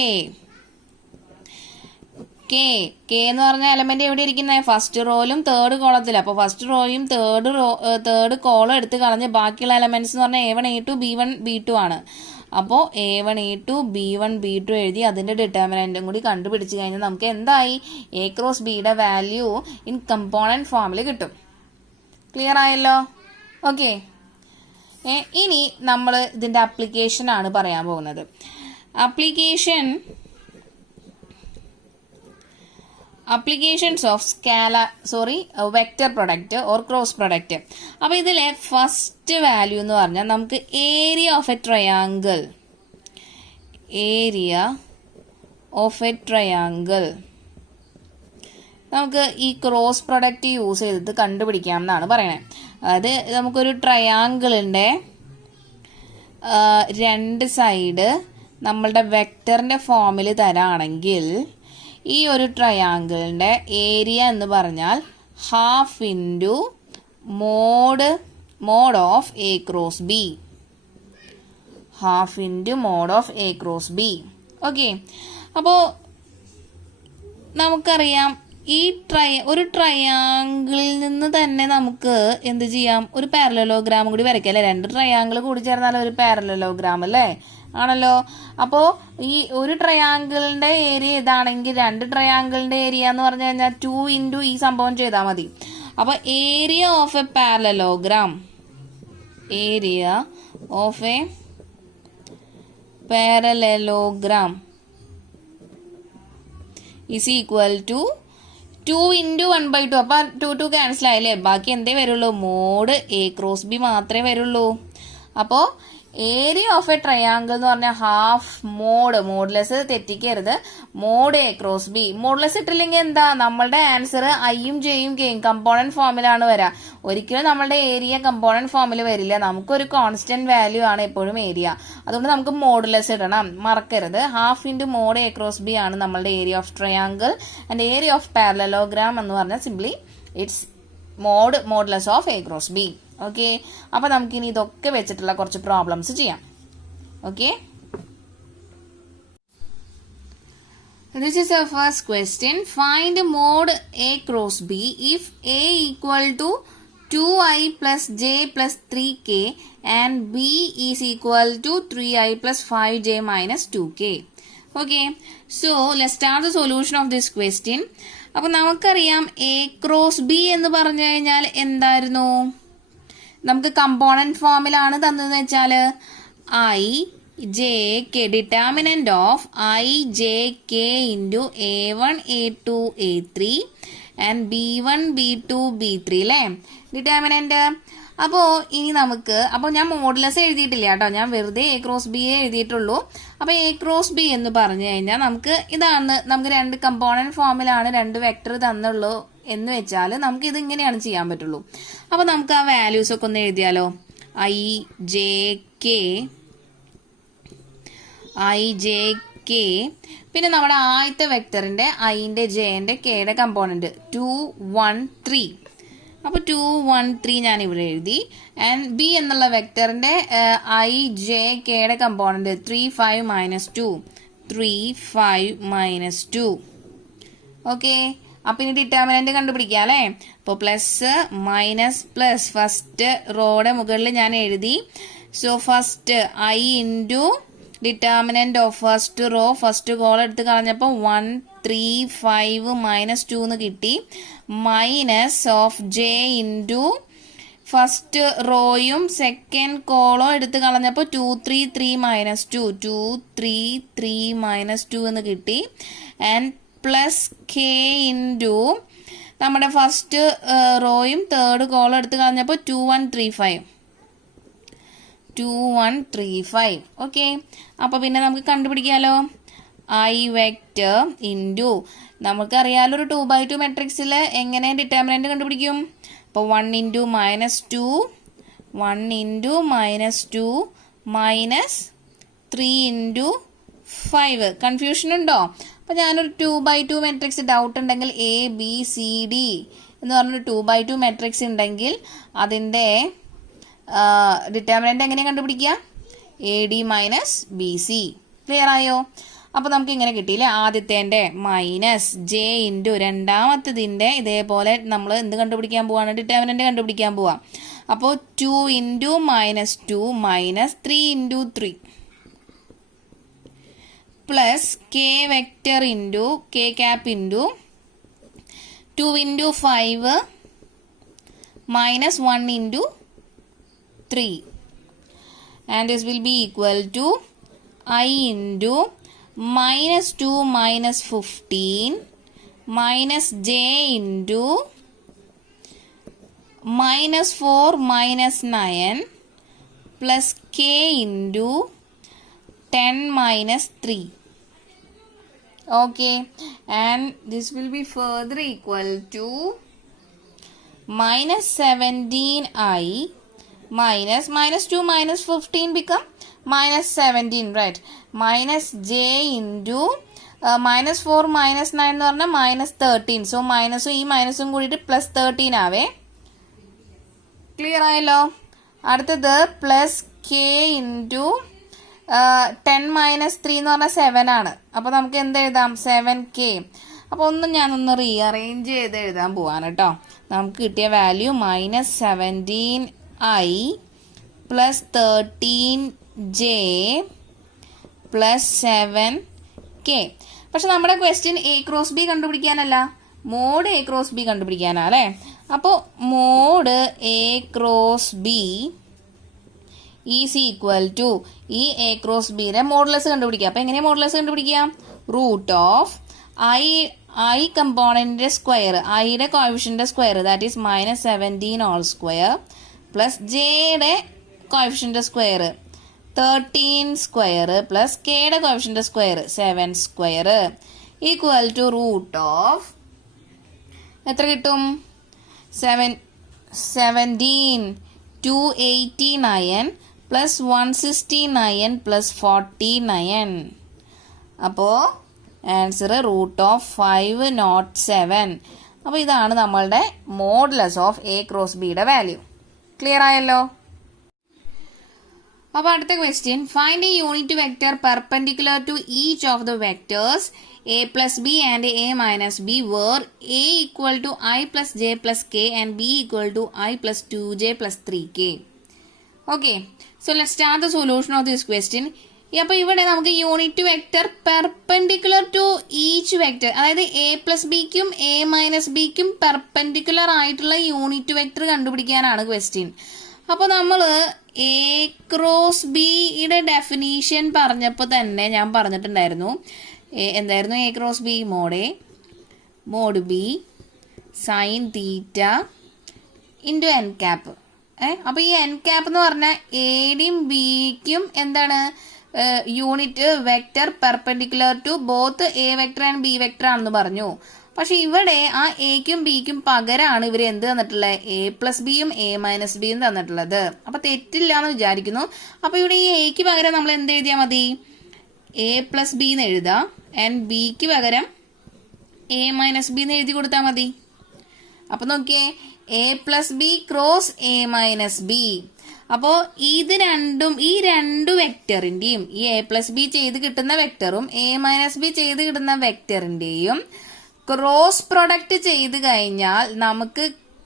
കെ എന്ന് പറഞ്ഞ എലമെന്റ് എവിടെ ഇരിക്കുന്നത്? ഫസ്റ്റ് റോയിലും തേർഡ് കോളത്തിൽ. അപ്പോൾ ഫസ്റ്റ് റോയും തേർഡ് കോളം എടുത്ത് കളഞ്ഞ് ബാക്കിയുള്ള എലമെന്റ്സ് എന്ന് പറഞ്ഞാൽ A1 A2 B1 B2 ആണ്. അപ്പോൾ A1 A2 B1 B2 എഴുതി അതിന്റെ ഡിറ്റർമിനന്റും കൂടി കണ്ടുപിടിച്ച് കഴിഞ്ഞാൽ നമുക്ക് എന്തായി? A ക്രോസ് ബിയുടെ വാല്യൂ ഇൻ കമ്പോണന്റ് ഫോമിൽ കിട്ടും. ക്ലിയർ ആയല്ലോ? ഓക്കെ. ഇനി നമ്മൾ ഇതിന്റെ ആപ്ലിക്കേഷൻ ആണ് പറയാൻ പോകുന്നത്. Applications of vector product or cross product. അപ്പൊ ഇതിലെ ഫസ്റ്റ് വാല്യൂ എന്ന് പറഞ്ഞാൽ നമുക്ക് ഏരിയ ഓഫ് എ ട്രയാങ്കിൾ നമുക്ക് ഈ ക്രോസ് പ്രൊഡക്റ്റ് യൂസ് ചെയ്തിട്ട് കണ്ടുപിടിക്കാം എന്നാണ് പറയുന്നത്. അതായത് നമുക്കൊരു ട്രയാങ്കിളിന്റെ രണ്ട് സൈഡ് നമ്മളുടെ വെക്റ്ററിന്റെ ഫോമിൽ തരാണെങ്കിൽ ഈ ഒരു ട്രയാങ്കിളിന്റെ ഏരിയ എന്ന് പറഞ്ഞാൽ half into mode of A cross B. Half into mode of A cross B. Okay. അപ്പോൾ നമുക്കറിയാം ഈ ഒരു ട്രയാങ്കിളിൽ നിന്ന് തന്നെ നമുക്ക് എന്ത് ചെയ്യാം? ഒരു പാരലലോഗ്രാം കൂടി വരയ്ക്കാം അല്ലേ? രണ്ട് ട്രയാങ്കിൾ കൂടി ചേർന്നാൽ ഒരു പാരലലോഗ്രാം അല്ലേ? ആണല്ലോ. അപ്പോ ഈ ഒരു ട്രയാങ്കിളിന്റെ ഏരിയ ഇതാണെങ്കിൽ രണ്ട് ട്രയാങ്കിളിന്റെ ഏരിയ എന്ന് പറഞ്ഞു കഴിഞ്ഞാൽ 2 ഇൻറ്റു ഈ സംഭവം ചെയ്താൽ മതി. അപ്പൊ area of a parallelogram is equal to 2 into 1/2. അപ്പൊ 2 ക്യാൻസൽ ആയില്ലേ? ബാക്കി എന്തേ വരുള്ളൂ? മോഡ് എ ക്രോസ് ബി മാത്രമേ വരുള്ളൂ. അപ്പോ ഏരിയ ഓഫ് എ ട്രയാങ്കിൾ എന്ന് പറഞ്ഞാൽ ഹാഫ് മോഡ്ലെസ് തെറ്റിക്കരുത്, mod A cross b. Modulus ഇട്ടില്ലെങ്കിൽ എന്താ? നമ്മളുടെ ആൻസർ ഐയും ജെയും കെയും കമ്പോണന്റ് ഫോമിലാണ് വരാ. ഒരിക്കലും നമ്മളുടെ ഏരിയ കമ്പോണന്റ് ഫോമിൽ വരില്ല. നമുക്കൊരു കോൺസ്റ്റന്റ് വാല്യൂ ആണ് എപ്പോഴും ഏരിയ. അതുകൊണ്ട് നമുക്ക് മോഡ്ലെസ് ഇടണം, മറക്കരുത്. Half into mod A cross B ആണ് നമ്മളുടെ area of triangle. And area of parallelogram എന്ന് പറഞ്ഞാൽ simply it's മോഡ്ലെസ് of A cross B. Okay. അപ്പൊ നമുക്കിനി ഇതൊക്കെ വെച്ചിട്ടുള്ള കുറച്ച് പ്രോബ്ലംസ് ചെയ്യാം. Okay. This is our first question. Find mod A cross B if A equal to 2i plus j plus 3k and B is equal to 3i plus 5j minus 2k. Okay. So let's start the solution of this question. അപ്പൊ നമുക്കറിയാം A cross B എന്ന് പറഞ്ഞു കഴിഞ്ഞാൽ എന്തായിരുന്നു? നമുക്ക് component ഫോമിലാണ് തന്നതെന്ന് വെച്ചാൽ I J K, determinant of I J K into A1 A2 A3 and B1 B2 B3 അല്ലേ ഡിറ്റർമിനന്റ്. അപ്പോൾ ഇനി നമുക്ക്, അപ്പോൾ ഞാൻ മോഡുലസ് എഴുതിയിട്ടില്ല കേട്ടോ, ഞാൻ വെറുതെ എ ക്രോസ് ബി എഴുതിയിട്ടുള്ളൂ. അപ്പോൾ എ ക്രോസ് ബി എന്ന് പറഞ്ഞു കഴിഞ്ഞാൽ നമുക്ക് രണ്ട് കമ്പോണന്റ് ഫോമിലാണ് രണ്ട് വെക്ടർ തന്നുള്ളൂ എന്ന് വെച്ചാൽ നമുക്ക് ഇത് ഇങ്ങനെയാണ് ചെയ്യാൻ പറ്റുള്ളൂ. അപ്പോൾ നമുക്ക് ആ വാല്യൂസ് ഒക്കെ ഒന്ന് എഴുതിയാലോ. ഐ ജെ കെ പിന്നെ നമ്മുടെ ആദ്യത്തെ വെക്ടറിന്റെ ഐന്റെ ജെന്റെ കെയുടെ കമ്പോണന്റ് 2 1 3. അപ്പോൾ 2 1 3 ഞാൻ ഇവിടെ എഴുതി. ആൻഡ് ബി എന്നുള്ള വെക്ടറിന്റെ ഐ ജെ കെയുടെ കമ്പോണന്റ് 3 5 minus 2 3 5 minus 2. ഓക്കെ. അപ്പൊ ഇനി ഡിറ്റർമിനന്റ് കണ്ടുപിടിക്കാം അല്ലേ? അപ്പോൾ പ്ലസ് മൈനസ് പ്ലസ് ഫസ്റ്റ് റോയുടെ മുകളിൽ ഞാൻ എഴുതി. So first i into determinant of first row, first col എടുത്ത് കളഞ്ഞപ്പോൾ 1 3 5 minus 2 എന്ന് കിട്ടി. Minus of j into first റോയും സെക്കൻഡ് കോളോ എടുത്ത് കളഞ്ഞപ്പോൾ 2 3 3 minus 2 2 3 3 minus 2 എന്ന് കിട്ടി. ആൻഡ് പ്ലസ് കെ ഇൻറ്റു നമ്മുടെ ഫസ്റ്റ് റോയും തേർഡ് കോളം എടുത്ത് കളഞ്ഞപ്പോൾ 2 1 3 5. ഓക്കെ. അപ്പോൾ പിന്നെ നമുക്ക് കണ്ടുപിടിക്കാലോ. ഐ വെക്റ്റർ ഇൻറ്റു നമുക്കറിയാലോ ഒരു 2x2 മെട്രിക്സിൽ എങ്ങനെ ഡിറ്റർമിനന്റ് കണ്ടുപിടിക്കും. അപ്പോൾ 1 into minus 2 minus 3 into 5. Confusion ഉണ്ടോ? അപ്പോൾ ഞാനൊരു 2x2 മെട്രിക്സ് ഡൗട്ട് ഉണ്ടെങ്കിൽ ABCD എന്ന് പറഞ്ഞൊരു 2x2 മെട്രിക്സ് ഉണ്ടെങ്കിൽ അതിൻ്റെ ഡിറ്റർമിനന്റ് എങ്ങനെ കണ്ടുപിടിക്കുക? A D minus B C. Clear ആയോ? അപ്പോൾ നമുക്ക് ഇങ്ങനെ കിട്ടിയില്ലേ, ആദ്യത്തേൻ്റെ മൈനസ് ജെ ഇൻറ്റു രണ്ടാമത്തതിൻ്റെ ഇതേപോലെ നമ്മൾ എന്ത് കണ്ടുപിടിക്കാൻ പോവാണ്? ഡിറ്റർമിനന്റ് കണ്ടുപിടിക്കാൻ പോവാം. അപ്പോൾ 2 into minus 2 minus 3 into 3 plus K vector into K cap into 2 into 5 minus 1 into 3, and this will be equal to I into minus 2 minus 15 minus j into minus 4 minus 9 plus k into 10 minus 3. Okay, and this will be further equal to minus 17i minus 2 minus 15 become minus 17, right? Minus j into minus 4 minus 9 എന്ന് പറഞ്ഞാൽ minus 13. So മൈനസും ഈ മൈനസും കൂടിയിട്ട് plus 13 ആവേ. Clear ആയല്ലോ? അടുത്തത് plus K into 10 minus 3 എന്ന് പറഞ്ഞാൽ 7 ആണ്. അപ്പോൾ നമുക്ക് എന്ത് എഴുതാം? 7k. അപ്പോൾ ഞാനൊന്ന് റീഅറേഞ്ച് ചെയ്ത് എഴുതാൻ പോവാണ് കേട്ടോ. നമുക്ക് കിട്ടിയ value minus 17i plus 13j plus 7k. പക്ഷെ നമ്മുടെ ക്വസ്റ്റ്യൻ എ ക്രോസ് ബി കണ്ടുപിടിക്കാനല്ല, മോഡ് എ ക്രോസ് ബി കണ്ടുപിടിക്കാനാ അല്ലേ? അപ്പോൾ mod A cross B is equal to ഈ എ ക്രോസ് ബിയുടെ മോഡുലസ് കണ്ടുപിടിക്കുക. അപ്പോൾ എങ്ങനെയാണ് മോഡുലസ് കണ്ടുപിടിക്കുക? റൂട്ട് ഓഫ് ഐ കമ്പോണന്റിന്റെ സ്ക്വയർ, ഐയുടെ coefficient square, that is minus 17 whole square plus ജെയുടെ കോഎഫിഷ്യന്റ് സ്ക്വയർ 13 സ്ക്വയർ പ്ലസ് കെയുടെ coefficient square 7 square equal to root of എത്ര കിട്ടും? 17 289 പ്ലസ് 169 പ്ലസ് 49. അപ്പോൾ ആൻസർ റൂട്ട് ഓഫ് 507. അപ്പോൾ ഇതാണ് നമ്മളുടെ മോഡുലസ് ഓഫ് എ ക്രോസ് ബിയുടെ വാല്യൂ. ക്ലിയർ ആയല്ലോ? അപ്പോൾ അടുത്ത question, find a unit vector perpendicular to each of the vectors a plus b and a minus b where a equal to I plus j plus k and b equal to I plus 2j plus 3k. Okay, so let's start the solution of this question. അപ്പോൾ ഇവിടെ നമുക്ക് unit vector perpendicular to each vector, അതായത് a plus ബിക്കും a minus ബിക്കും perpendicular ആയിട്ടുള്ള unit vector കണ്ടുപിടിക്കാനാണ് question. അപ്പോൾ നമ്മൾ എ ക്രോസ് ബിയുടെ ഡെഫിനീഷൻ പറഞ്ഞപ്പോൾ തന്നെ ഞാൻ പറഞ്ഞിട്ടുണ്ടായിരുന്നു, എന്തായിരുന്നു A cross B? Mod B sine theta into N cap. അപ്പോൾ ഈ എൻ ക്യാപ്പ് എന്ന് പറഞ്ഞാൽ എയുടെയും ബിക്കും എന്താണ്? Unit vector perpendicular to both A vector and B vector ആണെന്ന് പറഞ്ഞു. പക്ഷെ ഇവിടെ ആ എക്കും ബിക്കും പകരമാണ് ഇവർ എന്ത് തന്നിട്ടുള്ളത്? എ പ്ലസ് ബിയും എ മൈനസ് ബിയും തന്നിട്ടുള്ളത്. അപ്പൊ തെറ്റില്ല എന്ന് വിചാരിക്കുന്നു. അപ്പൊ ഇവിടെ ഈ എക്ക് പകരം നമ്മൾ എന്ത് എഴുതിയാൽ മതി? എ പ്ലസ് ബി എന്ന് എഴുതാം. ആൻഡ് ബിക്ക് പകരം എ മൈനസ് ബി എന്ന് എഴുതി കൊടുത്താൽ മതി. അപ്പൊ നോക്കിയേ, A plus B cross A minus B. അപ്പോൾ ഇത് രണ്ടും, ഈ രണ്ടു വെക്ടറിന്റെയും, ഈ എ പ്ലസ് ബി ചെയ്ത് കിട്ടുന്ന വെക്ടറും എ മൈനസ് ബി ചെയ്ത് കിട്ടുന്ന വെക്ടറിന്റെയും ക്രോസ് പ്രൊഡക്റ്റ് ചെയ്ത് കഴിഞ്ഞാൽ നമുക്ക്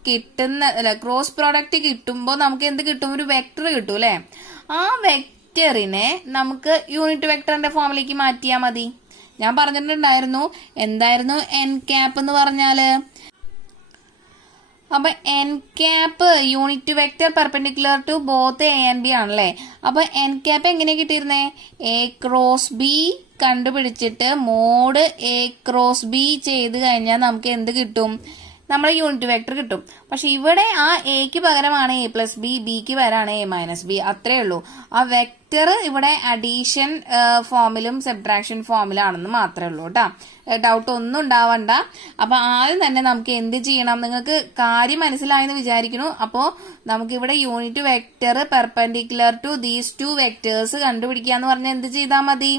കിട്ടുന്ന, ക്രോസ് പ്രൊഡക്റ്റ് കിട്ടുമ്പോൾ നമുക്ക് എന്ത് കിട്ടും? ഒരു വെക്ടർ കിട്ടും അല്ലെ? ആ വെക്ടറിനെ നമുക്ക് യൂണിറ്റ് വെക്ടറിന്റെ ഫോമിലേക്ക് മാറ്റിയാൽ മതി. ഞാൻ പറഞ്ഞിട്ടുണ്ടായിരുന്നു, എന്തായിരുന്നു എൻ ക്യാപ്പ് എന്ന് പറഞ്ഞാല്? അപ്പൊ n cap unit vector perpendicular to both A and b ആണല്ലേ. അപ്പൊ എൻ ക്യാപ്പ് എങ്ങനെ കിട്ടിയിരുന്നേ? എ ക്രോസ് ബി കണ്ടുപിടിച്ചിട്ട് മോഡ് എ ക്രോസ് ബി ചെയ്ത് കഴിഞ്ഞാൽ നമുക്ക് എന്ത് കിട്ടും? നമ്മുടെ യൂണിറ്റ് വെക്ടർ കിട്ടും. പക്ഷെ ഇവിടെ ആ എക്ക് പകരമാണ് എ പ്ലസ് ബി, ബിക്ക് പകരമാണ് എ മൈനസ് ബി. അത്രേ ഉള്ളൂ. ആ വെക്ടർ ഇവിടെ അഡീഷൻ ഫോമിലും സബ്ട്രാക്ഷൻ ഫോമിലാണെന്ന് മാത്രമേ ഉള്ളൂ കേട്ടോ. ഡൗട്ട് ഒന്നും ഉണ്ടാവണ്ട. അപ്പൊ ആദ്യം തന്നെ നമുക്ക് എന്ത് ചെയ്യണം? നിങ്ങൾക്ക് കാര്യം മനസ്സിലായെന്ന് വിചാരിക്കുന്നു. അപ്പോൾ നമുക്കിവിടെ unit vector perpendicular to these two vectors കണ്ടുപിടിക്കാന്ന് പറഞ്ഞാൽ എന്ത് ചെയ്താൽ മതി?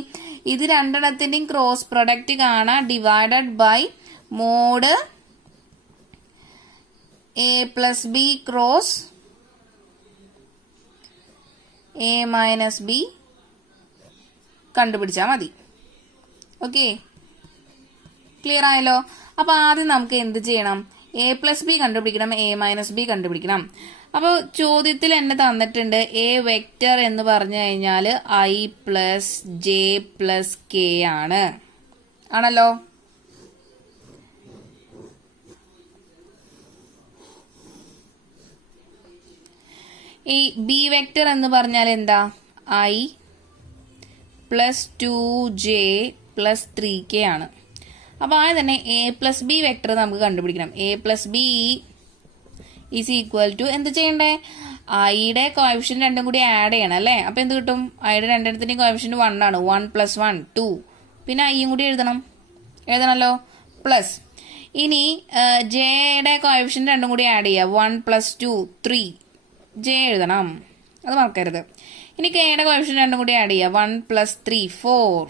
ഇത് രണ്ടെണ്ണത്തിന്റെയും ക്രോസ് പ്രൊഡക്റ്റ് കാണാം, divided by mod a plus B cross A minus b കണ്ടുപിടിച്ചാൽ മതി. ഓക്കെ, ക്ലിയർ ആയല്ലോ. അപ്പൊ ആദ്യം നമുക്ക് എന്ത് ചെയ്യണം? എ പ്ലസ് ബി കണ്ടുപിടിക്കണം, എ മൈനസ് ബി കണ്ടുപിടിക്കണം. അപ്പോൾ ചോദ്യത്തിൽ എന്നെ തന്നിട്ടുണ്ട് എ വെക്റ്റർ എന്ന് പറഞ്ഞു കഴിഞ്ഞാൽ I plus J plus K ആണല്ലോ. ഈ ബി വെക്റ്റർ എന്ന് പറഞ്ഞാൽ എന്താ? I plus 2j plus 3k ആണ്. അപ്പോൾ ആദ്യം തന്നെ എ പ്ലസ് ബി വെക്റ്റർ നമുക്ക് കണ്ടുപിടിക്കണം. A plus B is equal to എന്ത് ചെയ്യണ്ടേ? ഐയുടെ കോഎഫിഷ്യന്റ് രണ്ടും കൂടി ആഡ് ചെയ്യണം അല്ലേ? അപ്പോൾ എന്ത് കിട്ടും? ഐയുടെ രണ്ടെണ്ണത്തിൻ്റെയും കോഎഫിഷ്യന്റ് 1 ആണ്. 1 + 1 2, പിന്നെ ഐയും കൂടി എഴുതണമല്ലോ, പ്ലസ്. ഇനി ജെയുടെ കോഎഫിഷ്യന്റ് രണ്ടും കൂടി ആഡ് ചെയ്യുക. 1 + 2 3, ജെ എഴുതണം, അത് മറക്കരുത്. ഇനി കെയുടെ കോഎഫിഷ്യന്റ് രണ്ടും കൂടി ആഡ് ചെയ്യുക. 1 + 3 4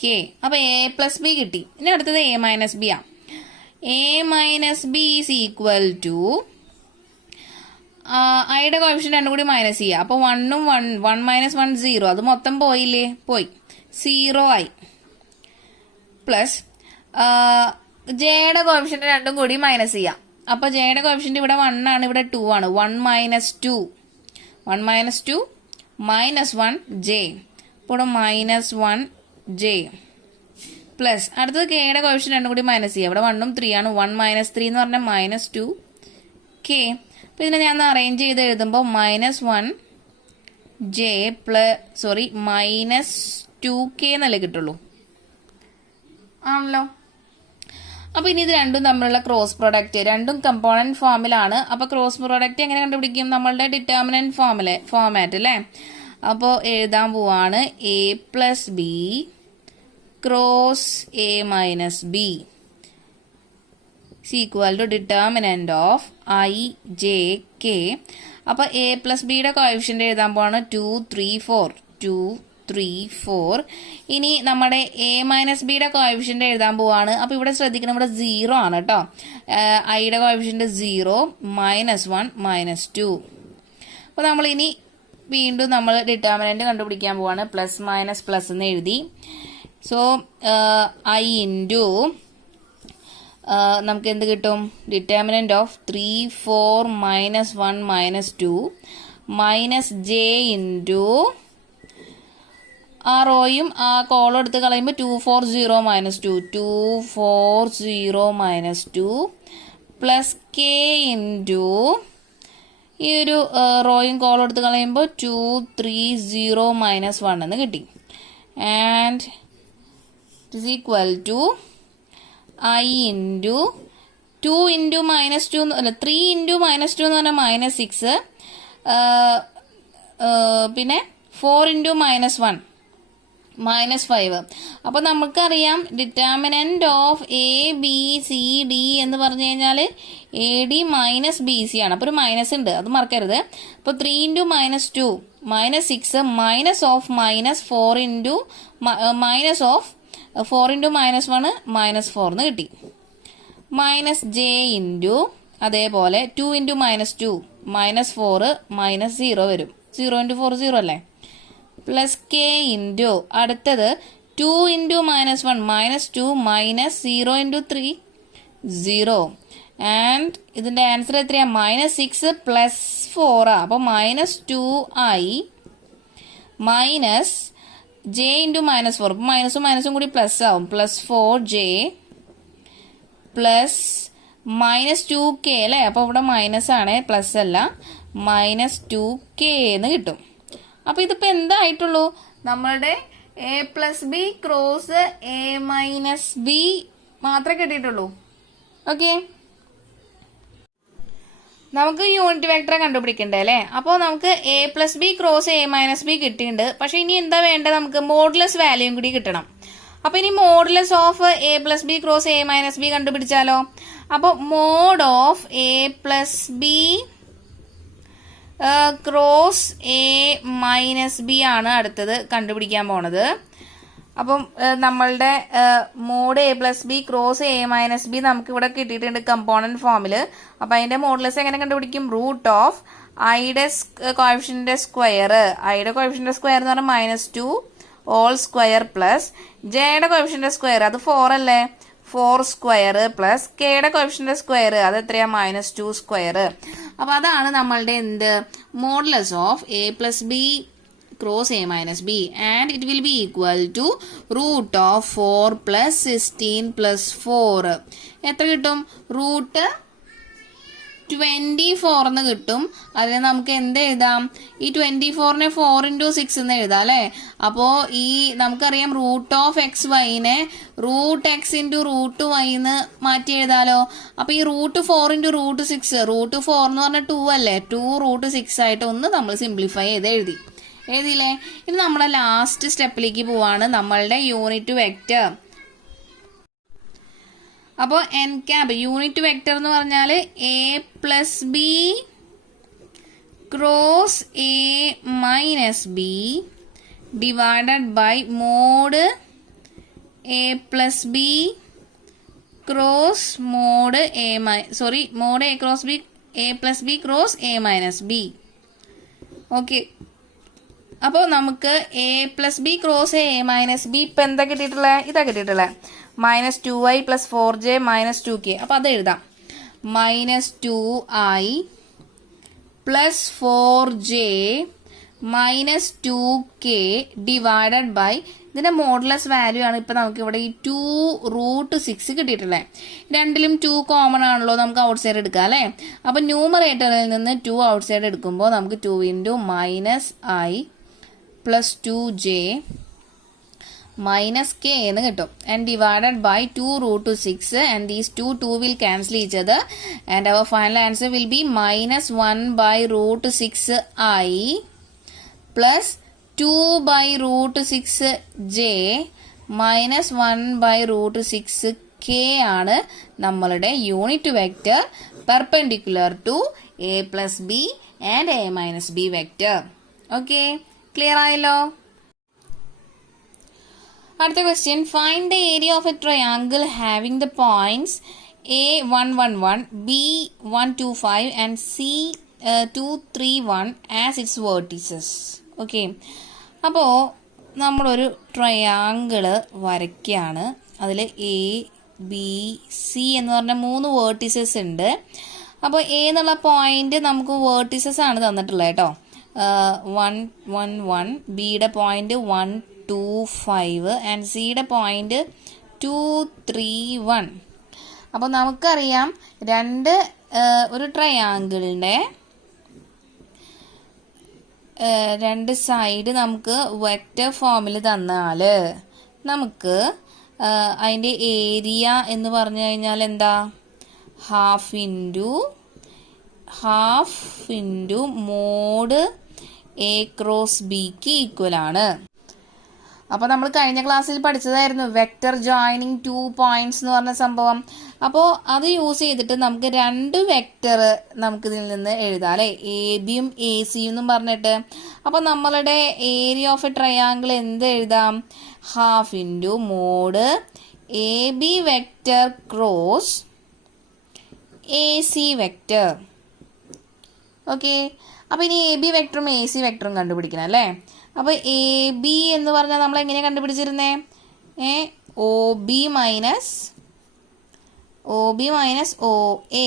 കെ. അപ്പോൾ എ പ്ലസ് ബി കിട്ടി. ഇനി അടുത്തത് എ മൈനസ് ബി ആണ്. A minus B is equal to ഐയുടെ കോഎഫിഷ്യന്റ് രണ്ടും കൂടി മൈനസ് ചെയ്യുക. അപ്പോൾ 1 ഉം 1 - 1 0, അത് മൊത്തം പോയില്ലേ? പോയി. 0 ആയി. പ്ലസ് ജെയുടെ കോഎഫിഷ്യന്റ് രണ്ടും കൂടി മൈനസ് ചെയ്യാം. അപ്പോൾ ജെയുടെ കോഎഫിഷ്യന്റ് ഇവിടെ 1 ആണ്, ഇവിടെ 2 ആണ്. 1 - 2 -1 ജെ. ഇപ്പോൾ -1 ജെ പ്ലസ് അടുത്തത് കെയുടെ കോഎഫിഷ്യന്റ് രണ്ടും കൂടി മൈനസ് ചെയ്യുക. ഇവിടെ 1 ഉം 3 ആണ്. 1 - 3 എന്ന് പറഞ്ഞാൽ -2 കെ. അപ്പോൾ ഇതിനെ ഞാൻ അറേഞ്ച് ചെയ്ത് എഴുതുമ്പോൾ -1 ജെ -2k എന്നല്ലേ കിട്ടുള്ളൂ, ആണല്ലോ. അപ്പോൾ ഇനി ഇത് രണ്ടും തമ്മിലുള്ള ക്രോസ് പ്രോഡക്റ്റ്, രണ്ടും കമ്പോണന്റ് ഫോമിലാണ്. അപ്പോൾ ക്രോസ് പ്രോഡക്റ്റ് എങ്ങനെ കണ്ടുപിടിക്കും? നമ്മളുടെ ഡിറ്റർമിനന്റ് ഫോമാറ്റ് അല്ലേ? അപ്പോൾ എഴുതാൻ പോവാണ് A plus B cross A minus B equal to determinant of I J K. അപ്പോൾ എ പ്ലസ് ബിയുടെ കോഎഫിഷ്യന്റ് എഴുതാൻ പോവാണ് 2 3 4. ഇനി നമ്മുടെ എ മൈനസ് ബിയുടെ കോഎഫിഷ്യന്റ് എഴുതാൻ പോവാണ്. അപ്പോൾ ഇവിടെ ശ്രദ്ധിക്കണം, ഇവിടെ 0 ആണ് കേട്ടോ. ഐയുടെ കോഎഫിഷ്യന്റ് 0 -1 -2. അപ്പോൾ നമ്മൾ ഇനി വീണ്ടും നമ്മൾ ഡിറ്റർമിനന്റ് കണ്ടുപിടിക്കാൻ പോവാണ്. പ്ലസ് മൈനസ് പ്ലസ് എന്ന് എഴുതി. സോ ഐ ഇൻറ്റു നമുക്ക് എന്ത് കിട്ടും? Determinant of 3 4 -1 -2 minus J into ആ റോയും ആ കോളം എടുത്ത് കളയുമ്പോൾ 2 4 0 -2 പ്ലസ് കെ ഇൻറ്റു ഈ ഒരു റോയും കോളം എടുത്ത് കളയുമ്പോൾ 2 3 0 -1 എന്ന് കിട്ടി. And it is equal to I into 2 into -2 അല്ല 3 ഇൻറ്റു -2 എന്ന് പറഞ്ഞാൽ -6, പിന്നെ 4 ഇൻറ്റു -1 -5. അപ്പോൾ നമുക്കറിയാം determinant of A B C D എന്ന് പറഞ്ഞു കഴിഞ്ഞാൽ A D minus B C ആണ്. അപ്പോൾ ഒരു മൈനസ് ഉണ്ട്, അത് മറക്കരുത്. അപ്പോൾ 3 into -2 -6 minus of -4 into -4 into -1 -4 എന്ന് കിട്ടി. മൈനസ് ജെ ഇൻറ്റു അതേപോലെ 2 ഇൻറ്റു -2 -4 -0 വരും. 0 ഇൻറ്റു 4 0 അല്ലേ? പ്ലസ് കെ ഇൻറ്റു അടുത്തത് 2 ഇൻറ്റു -1 -2 -0 ഇൻറ്റു 3 0. ആൻഡ് ഇതിൻ്റെ ആൻസർ എത്രയാണ്? -6 + 4. അപ്പോൾ -2i മൈനസ് ജെ ഇൻറ്റു -4. അപ്പോൾ മൈനസും കൂടി പ്ലസ് ആവും. പ്ലസ് 4j പ്ലസ് -2k അല്ലേ? അപ്പോൾ ഇവിടെ മൈനസ് ആണ്, പ്ലസ് അല്ല. -2k എന്ന് കിട്ടും. അപ്പോൾ ഇതിപ്പോൾ എന്തായിട്ടുള്ളൂ? നമ്മളുടെ A plus B cross A minus B മാത്രമേ കിട്ടിയിട്ടുള്ളൂ. ഓക്കെ, നമുക്ക് യൂണിറ്റ് വെക്ടർ കണ്ടുപിടിക്കണ്ടേ അല്ലേ? അപ്പോൾ നമുക്ക് A plus B cross A minus B കിട്ടിയിട്ടുണ്ട്. പക്ഷെ ഇനി എന്താ വേണ്ടത്? നമുക്ക് മോഡുലസ് വാല്യൂയും കൂടി കിട്ടണം. അപ്പോൾ ഇനി modulus of a plus B cross A minus b കണ്ടുപിടിച്ചാലോ? അപ്പോൾ mod of a plus B cross A minus B ആണ് അടുത്തത് കണ്ടുപിടിക്കാൻ പോണത്. അപ്പം നമ്മളുടെ mod a plus B cross A minus b നമുക്ക് ഇവിടെ കിട്ടിയിട്ടുണ്ട് കമ്പോണന്റ് ഫോമിൽ. അപ്പം അതിന്റെ മോഡുലസ് എങ്ങനെ കണ്ടുപിടിക്കും? റൂട്ട് ഓഫ് ഐയുടെ കോഎഫിഷ്യന്റ് സ്ക്വയർ എന്ന് പറഞ്ഞാൽ -2 ഓൾ സ്ക്വയർ പ്ലസ് ജെയുടെ കോഎഫിഷ്യന്റ് സ്ക്വയർ അത് 4 അല്ലേ, 4 സ്ക്വയർ പ്ലസ് കെയുടെ കോഎഫിഷ്യന്റ് സ്ക്വയർ അത് എത്രയാ, -2 സ്ക്വയർ. അപ്പൊ അതാണ് നമ്മളുടെ എന്ത് modulus of a plus b cross a minus b, and it will be equal to root of 4 plus 16 plus 4. എത്ര കിട്ടും? റൂട്ട് 24 എന്ന് കിട്ടും. അതിന് നമുക്ക് എന്ത് എഴുതാം? ഈ 24നെ 4 into 6 എന്ന് എഴുതാം അല്ലെ. അപ്പോ ഈ നമുക്കറിയാം റൂട്ട് ഓഫ് എക്സ് വൈനെ root x into root y എന്ന് മാറ്റി എഴുതാലോ. അപ്പൊ ഈ റൂട്ട് 4 into റൂട്ട് 6, റൂട്ട് 4 എന്ന് പറഞ്ഞാൽ 2 അല്ലേ, 2 റൂട്ട് 6 ആയിട്ട് ഒന്ന് നമ്മൾ സിംപ്ലിഫൈ ചെയ്ത് എഴുതിയില്ലേ. ഇനി നമ്മളെ ലാസ്റ്റ് സ്റ്റെപ്പിലേക്ക് പോവാണ്, നമ്മളുടെ യൂണിറ്റ് വെക്റ്റർ. അപ്പോൾ എൻ ക്യാപ് യൂണിറ്റ് വെക്റ്റർ എന്ന് പറഞ്ഞാൽ a plus B cross a minus B divided by mod a plus B cross mod mod a cross B a plus B cross a minus B. Okay, അപ്പോൾ നമുക്ക് a plus B cross a minus B ഇപ്പം എന്താ കിട്ടിയിട്ടുള്ളത്? ഇതാ കിട്ടിയിട്ടുള്ളത് -2i + 4j - 2k. അപ്പം അത് എഴുതാം, -2i + 4j - 2k divided by ഇതിന്റെ മോഡുലസ് വാല്യൂ ആണ് ഇപ്പം നമുക്ക് ഇവിടെ ഈ 2√6 കിട്ടിയിട്ടുള്ളത്. രണ്ടിലും 2 കോമൺ ആണല്ലോ, നമുക്ക് ഔട്ട് സൈഡ് എടുക്കാം അല്ലേ. അപ്പം ന്യൂമറേറ്ററിൽ നിന്ന് 2 ഔട്ട് സൈഡ് എടുക്കുമ്പോൾ നമുക്ക് 2 × -i + 2j - k എന്ന് കിട്ടും. And divided by 2√6, and these 2 will cancel each other, and our final answer will be -1/√6i plus 2/√6j -1/√6k ആണ് നമ്മളുടെ unit vector perpendicular to a plus b and a minus b vector. Okay, clear ആയല്ലോ. അടുത്ത question, find the area of a triangle having the points A111, B125 and C231 as its vertices. Okay, അപ്പോൾ നമ്മളൊരു triangle വരയ്ക്കുകയാണ്. അതിൽ A B C എന്ന് പറഞ്ഞ 3 vertices ഉണ്ട്. അപ്പോൾ എ എന്നുള്ള പോയിന്റ് നമുക്ക് വേർട്ടീസസ് ആണ് തന്നിട്ടുള്ളത് കേട്ടോ. 111, ബിയുടെ പോയിന്റ് 125 ആൻഡ് സിയുടെ പോയിന്റ് 231. അപ്പോൾ നമുക്കറിയാം ഒരു ട്രയാങ്കിളിൻ്റെ രണ്ട് സൈഡ് നമുക്ക് വെക്റ്റർ ഫോമിൽ തന്നാൽ നമുക്ക് അതിൻ്റെ ഏരിയ എന്ന് പറഞ്ഞു കഴിഞ്ഞാൽ എന്താ, half into mode a cross ബിക്ക് ഈക്വൽ ആണ്. അപ്പോൾ നമ്മൾ കഴിഞ്ഞ ക്ലാസ്സിൽ പഠിച്ചതായിരുന്നു വെക്റ്റർ ജോയിനിങ് 2 പോയിന്റ്സ് എന്ന് പറഞ്ഞ സംഭവം. അപ്പോൾ അത് യൂസ് ചെയ്തിട്ട് നമുക്ക് 2 വെക്റ്റർ നമുക്കിതിൽ നിന്ന് എഴുതാം അല്ലേ, എ ബിയും എ സിയും എന്നും പറഞ്ഞിട്ട്. അപ്പോൾ നമ്മളുടെ ഏരിയ ഓഫ് എ ട്രയാങ്കിൾ എന്ത് എഴുതാം, half into mod A B vector cross A C vector. Okay, അപ്പോൾ ഇനി എ ബി വെക്ടറും എ സി വെക്ടറും കണ്ടുപിടിക്കണം അല്ലേ. അപ്പോൾ എ ബി എന്ന് പറഞ്ഞാൽ നമ്മൾ എങ്ങനെയാണ് കണ്ടുപിടിച്ചിരുന്നേ, O B minus O A,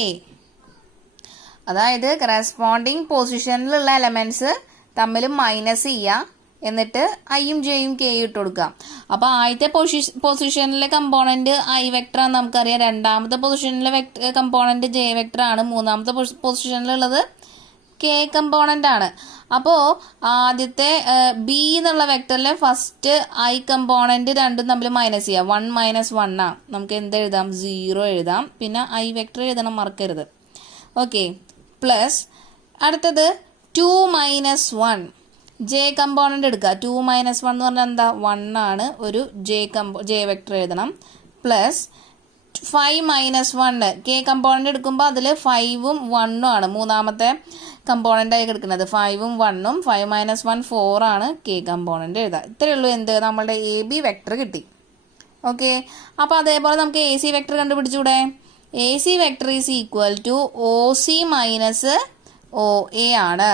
അതായത് കറസ്പോണ്ടിങ് പൊസിഷനിലുള്ള എലമെന്റ്സ് തമ്മിൽ മൈനസ് ചെയ്യുക, എന്നിട്ട് ഐയും ജെയും കെയും ഇട്ട് കൊടുക്കുക. അപ്പോൾ ആദ്യത്തെ പൊസിഷനിലെ കമ്പോണന്റ് ഐ വെക്ടർ ആണ് നമുക്കറിയാം, രണ്ടാമത്തെ പൊസിഷനിലെ കമ്പോണന്റ് ജെ വെക്ടർ ആണ്, മൂന്നാമത്തെ പൊസിഷനിലുള്ളത് കെ കമ്പോണന്റ് ആണ്. അപ്പോൾ ആദ്യത്തെ ബി എന്നുള്ള വെക്ടറിലെ ഫസ്റ്റ് ഐ കമ്പോണന്റ് രണ്ടും തമ്മിൽ മൈനസ് ചെയ്യാം. 1 - 1 ആ, നമുക്ക് എന്ത് എഴുതാം, 0 എഴുതാം. പിന്നെ ഐ വെക്ടർ എഴുതണം, മറക്കരുത്. ഓക്കെ, പ്ലസ് അടുത്തത് 2 - 1 ജെ കമ്പോണന്റ് എടുക്കുക. 2 - 1 എന്ന് പറഞ്ഞാൽ എന്താ, 1 ആണ്, ഒരു ജെ വെക്ടർ എഴുതണം. പ്ലസ് 5 - 1 കെ കമ്പോണന്റ് എടുക്കുമ്പോൾ അതിൽ 5ഉം 1ഉം ആണ് മൂന്നാമത്തെ കമ്പോണന്റ് ആയി എടുക്കുന്നത്. 5ഉം 1ഉം, 5 - 1 4 ആണ് കെ കമ്പോണന്റ് എഴുതുക. ഇത്രയേ ഉള്ളൂ എന്ത്, നമ്മളുടെ എ ബി വെക്ടർ കിട്ടി. ഓക്കെ, അപ്പോൾ അതേപോലെ നമുക്ക് എ സി വെക്ടർ കണ്ടുപിടിച്ചൂടെ. A c vector is equal to o c minus OA ആണ്.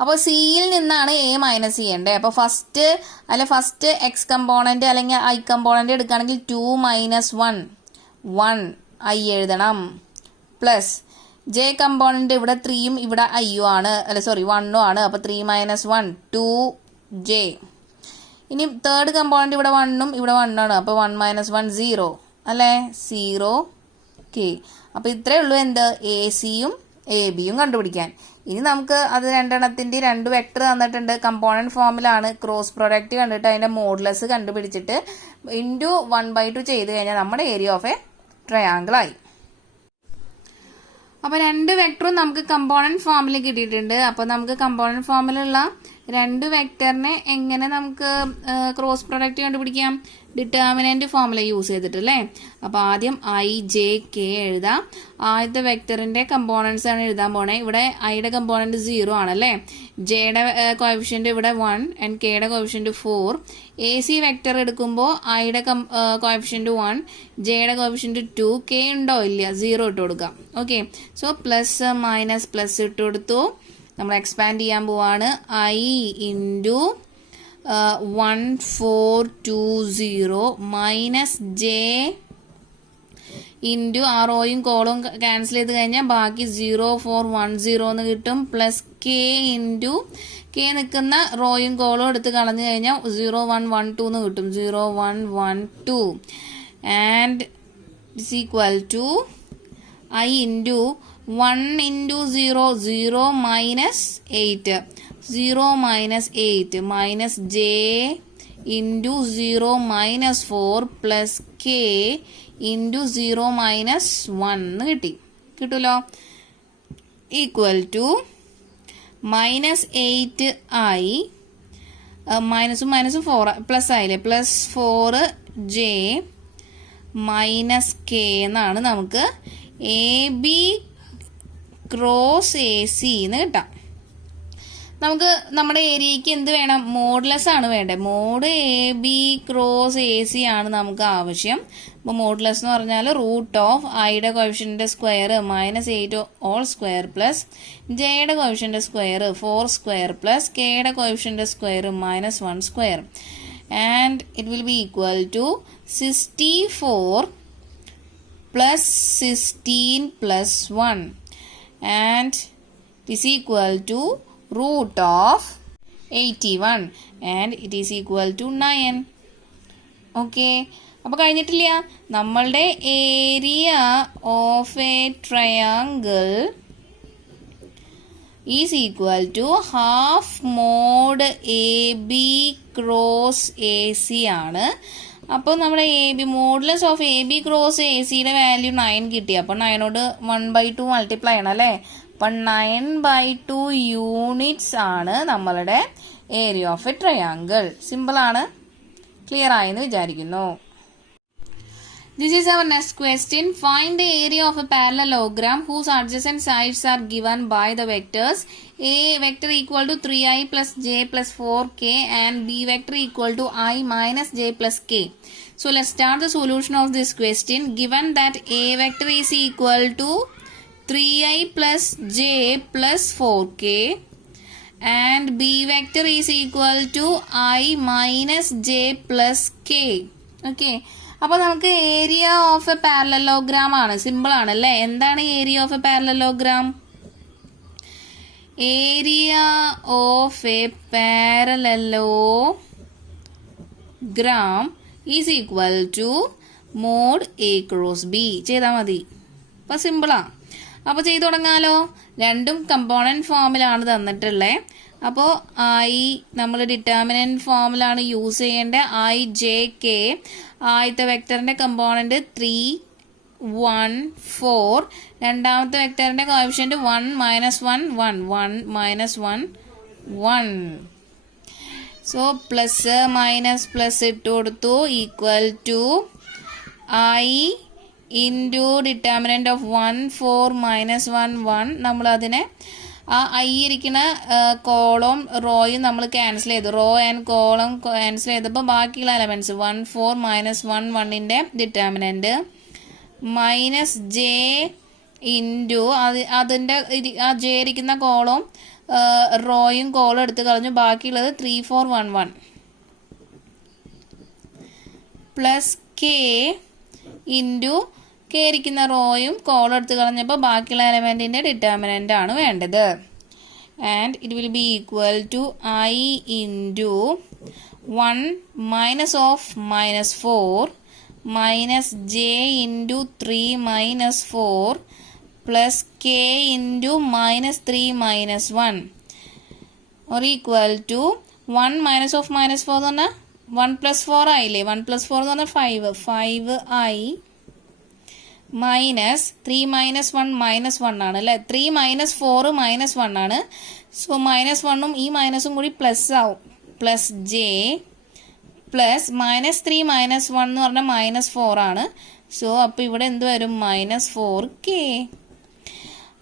അപ്പോൾ സിയിൽ നിന്നാണ് എ മൈനസ് ചെയ്യേണ്ടത്. അപ്പോൾ ഫസ്റ്റ് എക്സ് കമ്പോണൻറ്റ് അല്ലെങ്കിൽ ഐ കമ്പോണൻറ്റ് എടുക്കുകയാണെങ്കിൽ 2 - 1 ഐ എഴുതണം. പ്ലസ് ജെ കമ്പോണൻറ്റ് ഇവിടെ 3യും ഇവിടെ ഐയും ആണ്, 1ഉം ആണ്. അപ്പോൾ 3 - 1 2J. ഇനി തേർഡ് കമ്പോണൻറ്റ് ഇവിടെ 1ഉം ഇവിടെ 1ആണ്. അപ്പോൾ 1 - 1 0 അല്ലേ, 0K. അപ്പോൾ ഇത്രയേ ഉള്ളൂ എന്ത്, AC-യും AB-യും കണ്ടുപിടിക്കാൻ. ഇനി നമുക്ക് അത് രണ്ടെണ്ണത്തിൻ്റെ 2 വെക്ടർ തന്നിട്ടുണ്ട്, കമ്പോണൻറ്റ് ഫോമിലാണ്. ക്രോസ് പ്രൊഡക്റ്റ് കണ്ടിട്ട് അതിൻ്റെ മോഡുലസ് കണ്ടുപിടിച്ചിട്ട് ഇൻറ്റു 1/2 ചെയ്ത് കഴിഞ്ഞാൽ നമ്മുടെ ഏരിയ ഓഫ് എ ട്രയാങ്കിൾ ആയി. അപ്പോൾ 2 വെക്ടറും നമുക്ക് കമ്പോണൻറ്റ് ഫോമിൽ കിട്ടിയിട്ടുണ്ട്. അപ്പോൾ നമുക്ക് കമ്പോണൻറ്റ് ഫോമിലുള്ള 2 വെക്ടറിനെ എങ്ങനെ നമുക്ക് ക്രോസ് പ്രൊഡക്റ്റ് കണ്ടുപിടിക്കാം, ഡിറ്റർമിനന്റ് ഫോമുല യൂസ് ചെയ്തിട്ട് അല്ലേ. അപ്പോൾ ആദ്യം IJK എഴുതാം. ആദ്യത്തെ വെക്ടറിന്റെ കമ്പോണൻസ് ആണ് എഴുതാൻ പോണേ. ഇവിടെ ഐയുടെ കമ്പോണന്റ് 0 ആണല്ലേ, ജെയുടെ കോഎഫിഷ്യന്റ് ഇവിടെ 1 ആൻഡ് കെയുടെ കോഎഫിഷ്യന്റ് 4. AC വെക്ടർ എടുക്കുമ്പോൾ ഐയുടെ കോഎഫിഷ്യന്റ് 1, ജെയുടെ കോഎഫിഷ്യന്റ് 2, കെ ഉണ്ടോ ഇല്ല 0 ഇട്ട് കൊടുക്കാം. Okay, so plus minus plus ഇട്ട് കൊടുത്തു. നമ്മൾ എക്സ്പാൻഡ് ചെയ്യാൻ പോവാണ്. I into 1420 minus J into ആ റോയും കോളും ക്യാൻസൽ ചെയ്ത് കഴിഞ്ഞാൽ ബാക്കി 0410 എന്ന് കിട്ടും. പ്ലസ് കെ ഇൻറ്റു കെ നിൽക്കുന്ന റോയും കോളും എടുത്ത് കളഞ്ഞു കഴിഞ്ഞാൽ 0112 എന്ന് കിട്ടും, 0112. And is equal to I into 1 into 0 0 minus 8 0 minus 8 minus J into 0 minus 4 plus K into 0 minus 1 എന്ന് കിട്ടുമല്ലോ. ഈക്വൽ ടു മൈനസ് 8 I മൈനസും 4 പ്ലസ് ആയില്ലേ, പ്ലസ് 4J മൈനസ് കെ എന്നാണ് നമുക്ക് AB ക്രോസ് AC എന്ന് കിട്ടാം. നമുക്ക് നമ്മുടെ ഏരിയയ്ക്ക് എന്ത് വേണം, മോഡുലസ് ആണ് വേണ്ടത്. മോഡ് AB ക്രോസ് AC ആണ് നമുക്ക് ആവശ്യം. അപ്പോൾ മോഡുലസ് എന്ന് പറഞ്ഞാൽ റൂട്ട് ഓഫ് ഐയുടെ coefficient square minus 8 whole square plus ജെയുടെ കോഎഫിഷ്യന്റ് സ്ക്വയർ 4 സ്ക്വയർ പ്ലസ് കെയുടെ coefficient square minus 1 square. And it will be equal to 64 plus 16 plus 1 and it is equal to root of 81 and it is equal to 9. Okay, അപ്പോൾ കഴിഞ്ഞിട്ടില്ല. നമ്മളുടെ area of a triangle is equal to half mod AB cross AC ആണ്. അപ്പോൾ നമ്മുടെ AB modulus of AB cross ACയുടെ value 9 കിട്ടി. അപ്പോൾ 9നോട് 1/2 multiply ചെയ്യണം അല്ലേ. അപ്പം 9/2 യൂണിറ്റ്സ് ആണ് നമ്മളുടെ ഏരിയ ഓഫ് എ ട്രയാങ്കിൾ. സിമ്പിളാണ്, ക്ലിയർ ആയെന്ന് വിചാരിക്കുന്നു. This is our next question. Find the area of a parallelogram whose adjacent sides are given by the vectors A vector equal to 3i plus j plus 4k and B vector equal to I minus j plus k. So let's start the solution of this question. Given that A vector is equal to 3i plus j plus 4k and B vector is equal to I minus j plus k. Okay. അപ്പോൾ നമുക്ക് area of a parallelogram ആണ്. Simple ആണല്ലേ. എന്താണ് area of a parallelogram? Area of a parallelogram is equal to mod A cross B ചെയ്താൽ മതി. അപ്പോൾ സിമ്പിളാ. അപ്പോൾ ചെയ്തു തുടങ്ങാലോ. രണ്ടും കമ്പോണൻറ്റ് ഫോമിലാണ് തന്നിട്ടുള്ളത്. അപ്പോൾ നമ്മൾ ഡിറ്റർമിനൻറ്റ് ഫോമിലാണ് യൂസ് ചെയ്യേണ്ടത്. IJK ആദ്യത്തെ വെക്ടറിന്റെ കമ്പോണന്റ് 3 1 4, രണ്ടാമത്തെ വെക്ടറിന്റെ coefficient 1 - 1 1 1 - 1 1. So plus minus plus ഇട്ട് കൊടുത്തു. Equal to I into determinant of 1 4 - 1 1. നമ്മളതിനെ ആ ഐ ഇരിക്കുന്ന കോളം റോയും നമ്മൾ ക്യാൻസൽ ചെയ്തു. റോ ആൻഡ് കോളം ക്യാൻസൽ ചെയ്തപ്പോൾ ബാക്കിയുള്ള എലമെന്റ്സ് 1 4 - 1 1ന്റെ ഡിറ്റർമിനന്റ് മൈനസ് ജെ ഇൻറ്റു അതിൻ്റെ ജെ ഇരിക്കുന്ന കോളും റോയും കോളും എടുത്ത് കളഞ്ഞു, ബാക്കിയുള്ളത് 3 4 1 1 പ്ലസ് കെ ഇൻറ്റു കെ ഇരിക്കുന്ന റോയും കോളും എടുത്ത് കളഞ്ഞപ്പോൾ ബാക്കിയുള്ള എലമെൻറ്റിൻ്റെ ഡിറ്റർമിനൻ്റ് ആണ് വേണ്ടത്. And it will be equal to I into 1 minus of -4 minus J into 3 -4 plus K into -3 -1 or equal to 1 minus of -4 എന്ന് പറഞ്ഞാൽ 1 + 4 ആയില്ലേ. 1 + 4 എന്ന് പറഞ്ഞാൽ 5I മൈനസ് 3 -1 -1 ആണ് അല്ലേ. 3 -4 -1 ആണ്. സോ -1ഉം ഈ മൈനസും കൂടി പ്ലസ് ആവും, പ്ലസ് ജെ പ്ലസ് -3 -1 എന്ന് പറഞ്ഞാൽ -4 ആണ്. സോ അപ്പോൾ ഇവിടെ എന്ത് വരും? -4k.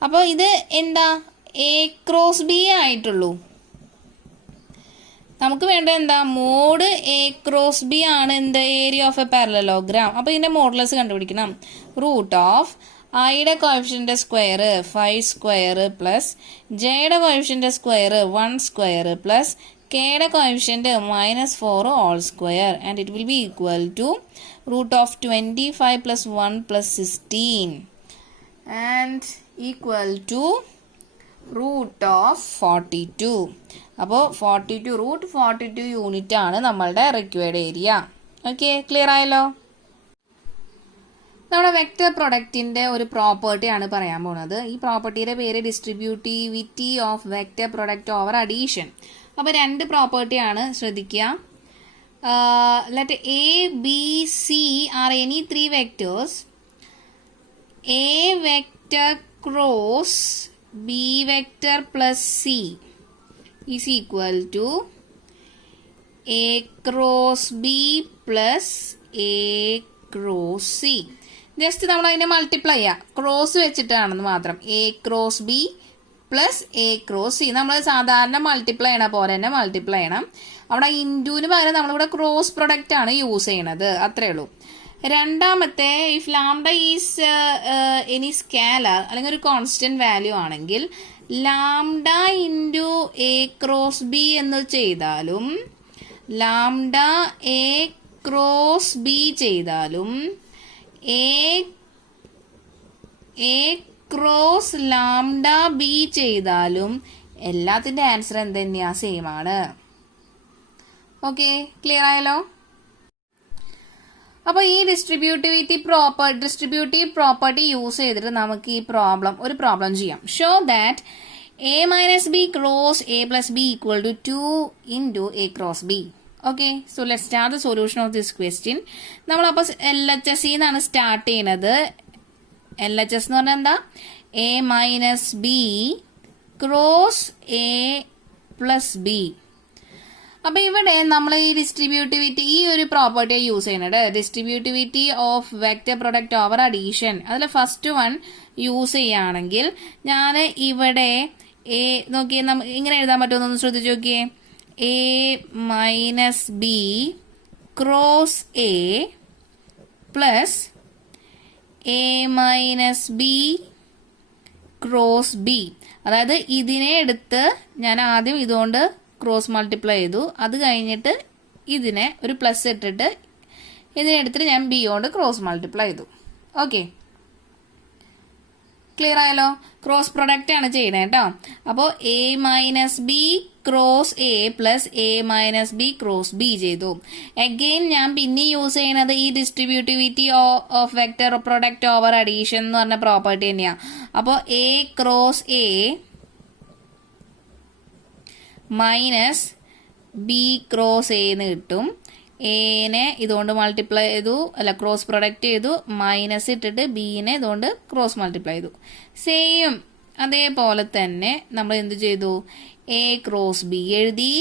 അപ്പോൾ ഇത് എന്താ? A ക്രോസ് B ആയിട്ടുള്ളൂ. നമുക്ക് വേണ്ട എന്താ? മോഡ് A ക്രോസ് B ആണ് എന്ത്? Area of a parallelogram. അപ്പോൾ ഇതിൻ്റെ മോഡുലസ് കണ്ടുപിടിക്കണം. റൂട്ട് ഓഫ് ഐയുടെ കോഎഫിഷ്യൻ്റ് സ്ക്വയർ 5 സ്ക്വയർ പ്ലസ് ജെയുടെ കോഎഫിഷ്യൻ്റ് സ്ക്വയർ 1 സ്ക്വയർ പ്ലസ് കെയുടെ coefficient -4 whole square and it will be equal to root of 25 + 1 + 16 and equal to root of 42. അപ്പോൾ 42 root 42 unit ആണ് നമ്മളുടെ required area. Okay, clear ആയല്ലോ. നമ്മുടെ vector പ്രൊഡക്റ്റിൻ്റെ ഒരു പ്രോപ്പർട്ടിയാണ് പറയാൻ പോകുന്നത്. ഈ പ്രോപ്പർട്ടിയുടെ പേര് distributivity of vector product over addition. അപ്പോൾ 2 പ്രോപ്പർട്ടിയാണ്, ശ്രദ്ധിക്കുക. Let A, B, C are any 3 vectors. A vector cross B vector plus C is equal to A cross B plus A cross C. Just നമ്മൾ അതിനെ multiply ചെയ്യാം, cross വെച്ചിട്ടാണെന്ന് മാത്രം. A cross B plus A cross C. നമ്മൾ സാധാരണ multiply ചെയ്യണ പോലെ തന്നെ multiply ചെയ്യണം. അവിടെ ഇൻറ്റൂവിന് പകരം നമ്മളിവിടെ ക്രോസ് പ്രൊഡക്റ്റ് ആണ് യൂസ് ചെയ്യണത്, അത്രേ ഉള്ളൂ. രണ്ടാമത്തെ, if lambda is any scalar അല്ലെങ്കിൽ ഒരു കോൺസ്റ്റന്റ് വാല്യൂ ആണെങ്കിൽ lambda into A cross B എന്ന് ചെയ്താലും ലാംഡ A ക്രോസ് B ചെയ്താലും A ക്രോസ് ലാംഡ B ചെയ്താലും എല്ലാത്തിൻ്റെ ആൻസർ എന്ത് തന്നെയാ? സെയിം ആണ്. ഓക്കെ, ക്ലിയർ ആയല്ലോ. അപ്പോൾ ഈ ഡിസ്ട്രിബ്യൂട്ടീവ് പ്രോപ്പർട്ടി യൂസ് ചെയ്തിട്ട് നമുക്ക് ഈ ഒരു പ്രോബ്ലം ചെയ്യാം. Show that A - B cross A + B equal to 2 into A cross B. Okay, so let start the solution of this question. നമ്മളപ്പോൾ LHS എന്നാണ് സ്റ്റാർട്ട് ചെയ്യുന്നത്. LHS എന്ന് പറഞ്ഞാൽ എന്താ? A - B cross A + B. അപ്പോൾ ഇവിടെ നമ്മൾ ഈ ഡിസ്ട്രിബ്യൂട്ടിവിറ്റി, ഈ ഒരു പ്രോപ്പർട്ടിയെ യൂസ് ചെയ്യുന്നത് distributivity of vector product over addition. അതിൽ ഫസ്റ്റ് വൺ യൂസ് ചെയ്യുകയാണെങ്കിൽ ഞാൻ ഇവിടെ നോക്കിയേ, ഇങ്ങനെ എഴുതാൻ പറ്റുമെന്നൊന്ന് ശ്രദ്ധിച്ച് നോക്കിയേ. A - B cross A plus A - B cross B. അതായത് ഇതിനെ എടുത്ത് ഞാൻ ആദ്യം ഇതുകൊണ്ട് ക്രോസ് മൾട്ടിപ്ലൈ ചെയ്തു, അത് കഴിഞ്ഞിട്ട് ഇതിനെ ഒരു പ്ലസ് ഇട്ടിട്ട് ഇതിനെ എടുത്തിട്ട് ഞാൻ B കൊണ്ട് ക്രോസ് മൾട്ടിപ്ലൈ ചെയ്തു. ഓക്കെ, ക്ലിയർ ആയല്ലോ. ക്രോസ് പ്രൊഡക്റ്റ് ആണ് ചെയ്യണേ കേട്ടോ. അപ്പോൾ A - B cross A plus A - B cross B ചെയ്തു. അഗെയിൻ ഞാൻ പിന്നെ യൂസ് ചെയ്യണത് ഈ distributivity of vector product over addition എന്ന് പറഞ്ഞ പ്രോപ്പർട്ടി തന്നെയാണ്. അപ്പോൾ A cross A minus B cross A എന്ന് കിട്ടും. എനെ ഇതുകൊണ്ട് മൾട്ടിപ്ലൈ ചെയ്തു, അല്ല ക്രോസ് പ്രൊഡക്റ്റ് ചെയ്തു, മൈനസ് ഇട്ടിട്ട് ബീനെ ഇതുകൊണ്ട് ക്രോസ് മൾട്ടിപ്ലൈ ചെയ്തു. സെയിം അതേപോലെ തന്നെ നമ്മൾ എന്ത് ചെയ്തു? A ക്രോസ് B എഴുതി,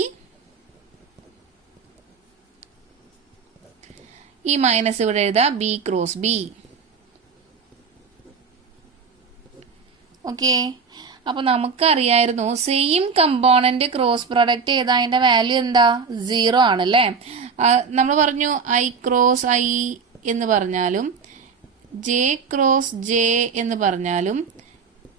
ഈ മൈനസ് ഇവിടെ എഴുതാം, B ക്രോസ് B. ഓക്കെ, അപ്പോൾ നമുക്കറിയായിരുന്നു സെയിം കമ്പോണന്റ് ക്രോസ് പ്രൊഡക്റ്റ് ചെയ്താൽ അതിൻ്റെ വാല്യൂ എന്താ? 0 ആണല്ലേ. നമ്മൾ പറഞ്ഞു I ക്രോസ് I എന്ന് പറഞ്ഞാലും ജെ ക്രോസ് ജെ എന്ന് പറഞ്ഞാലും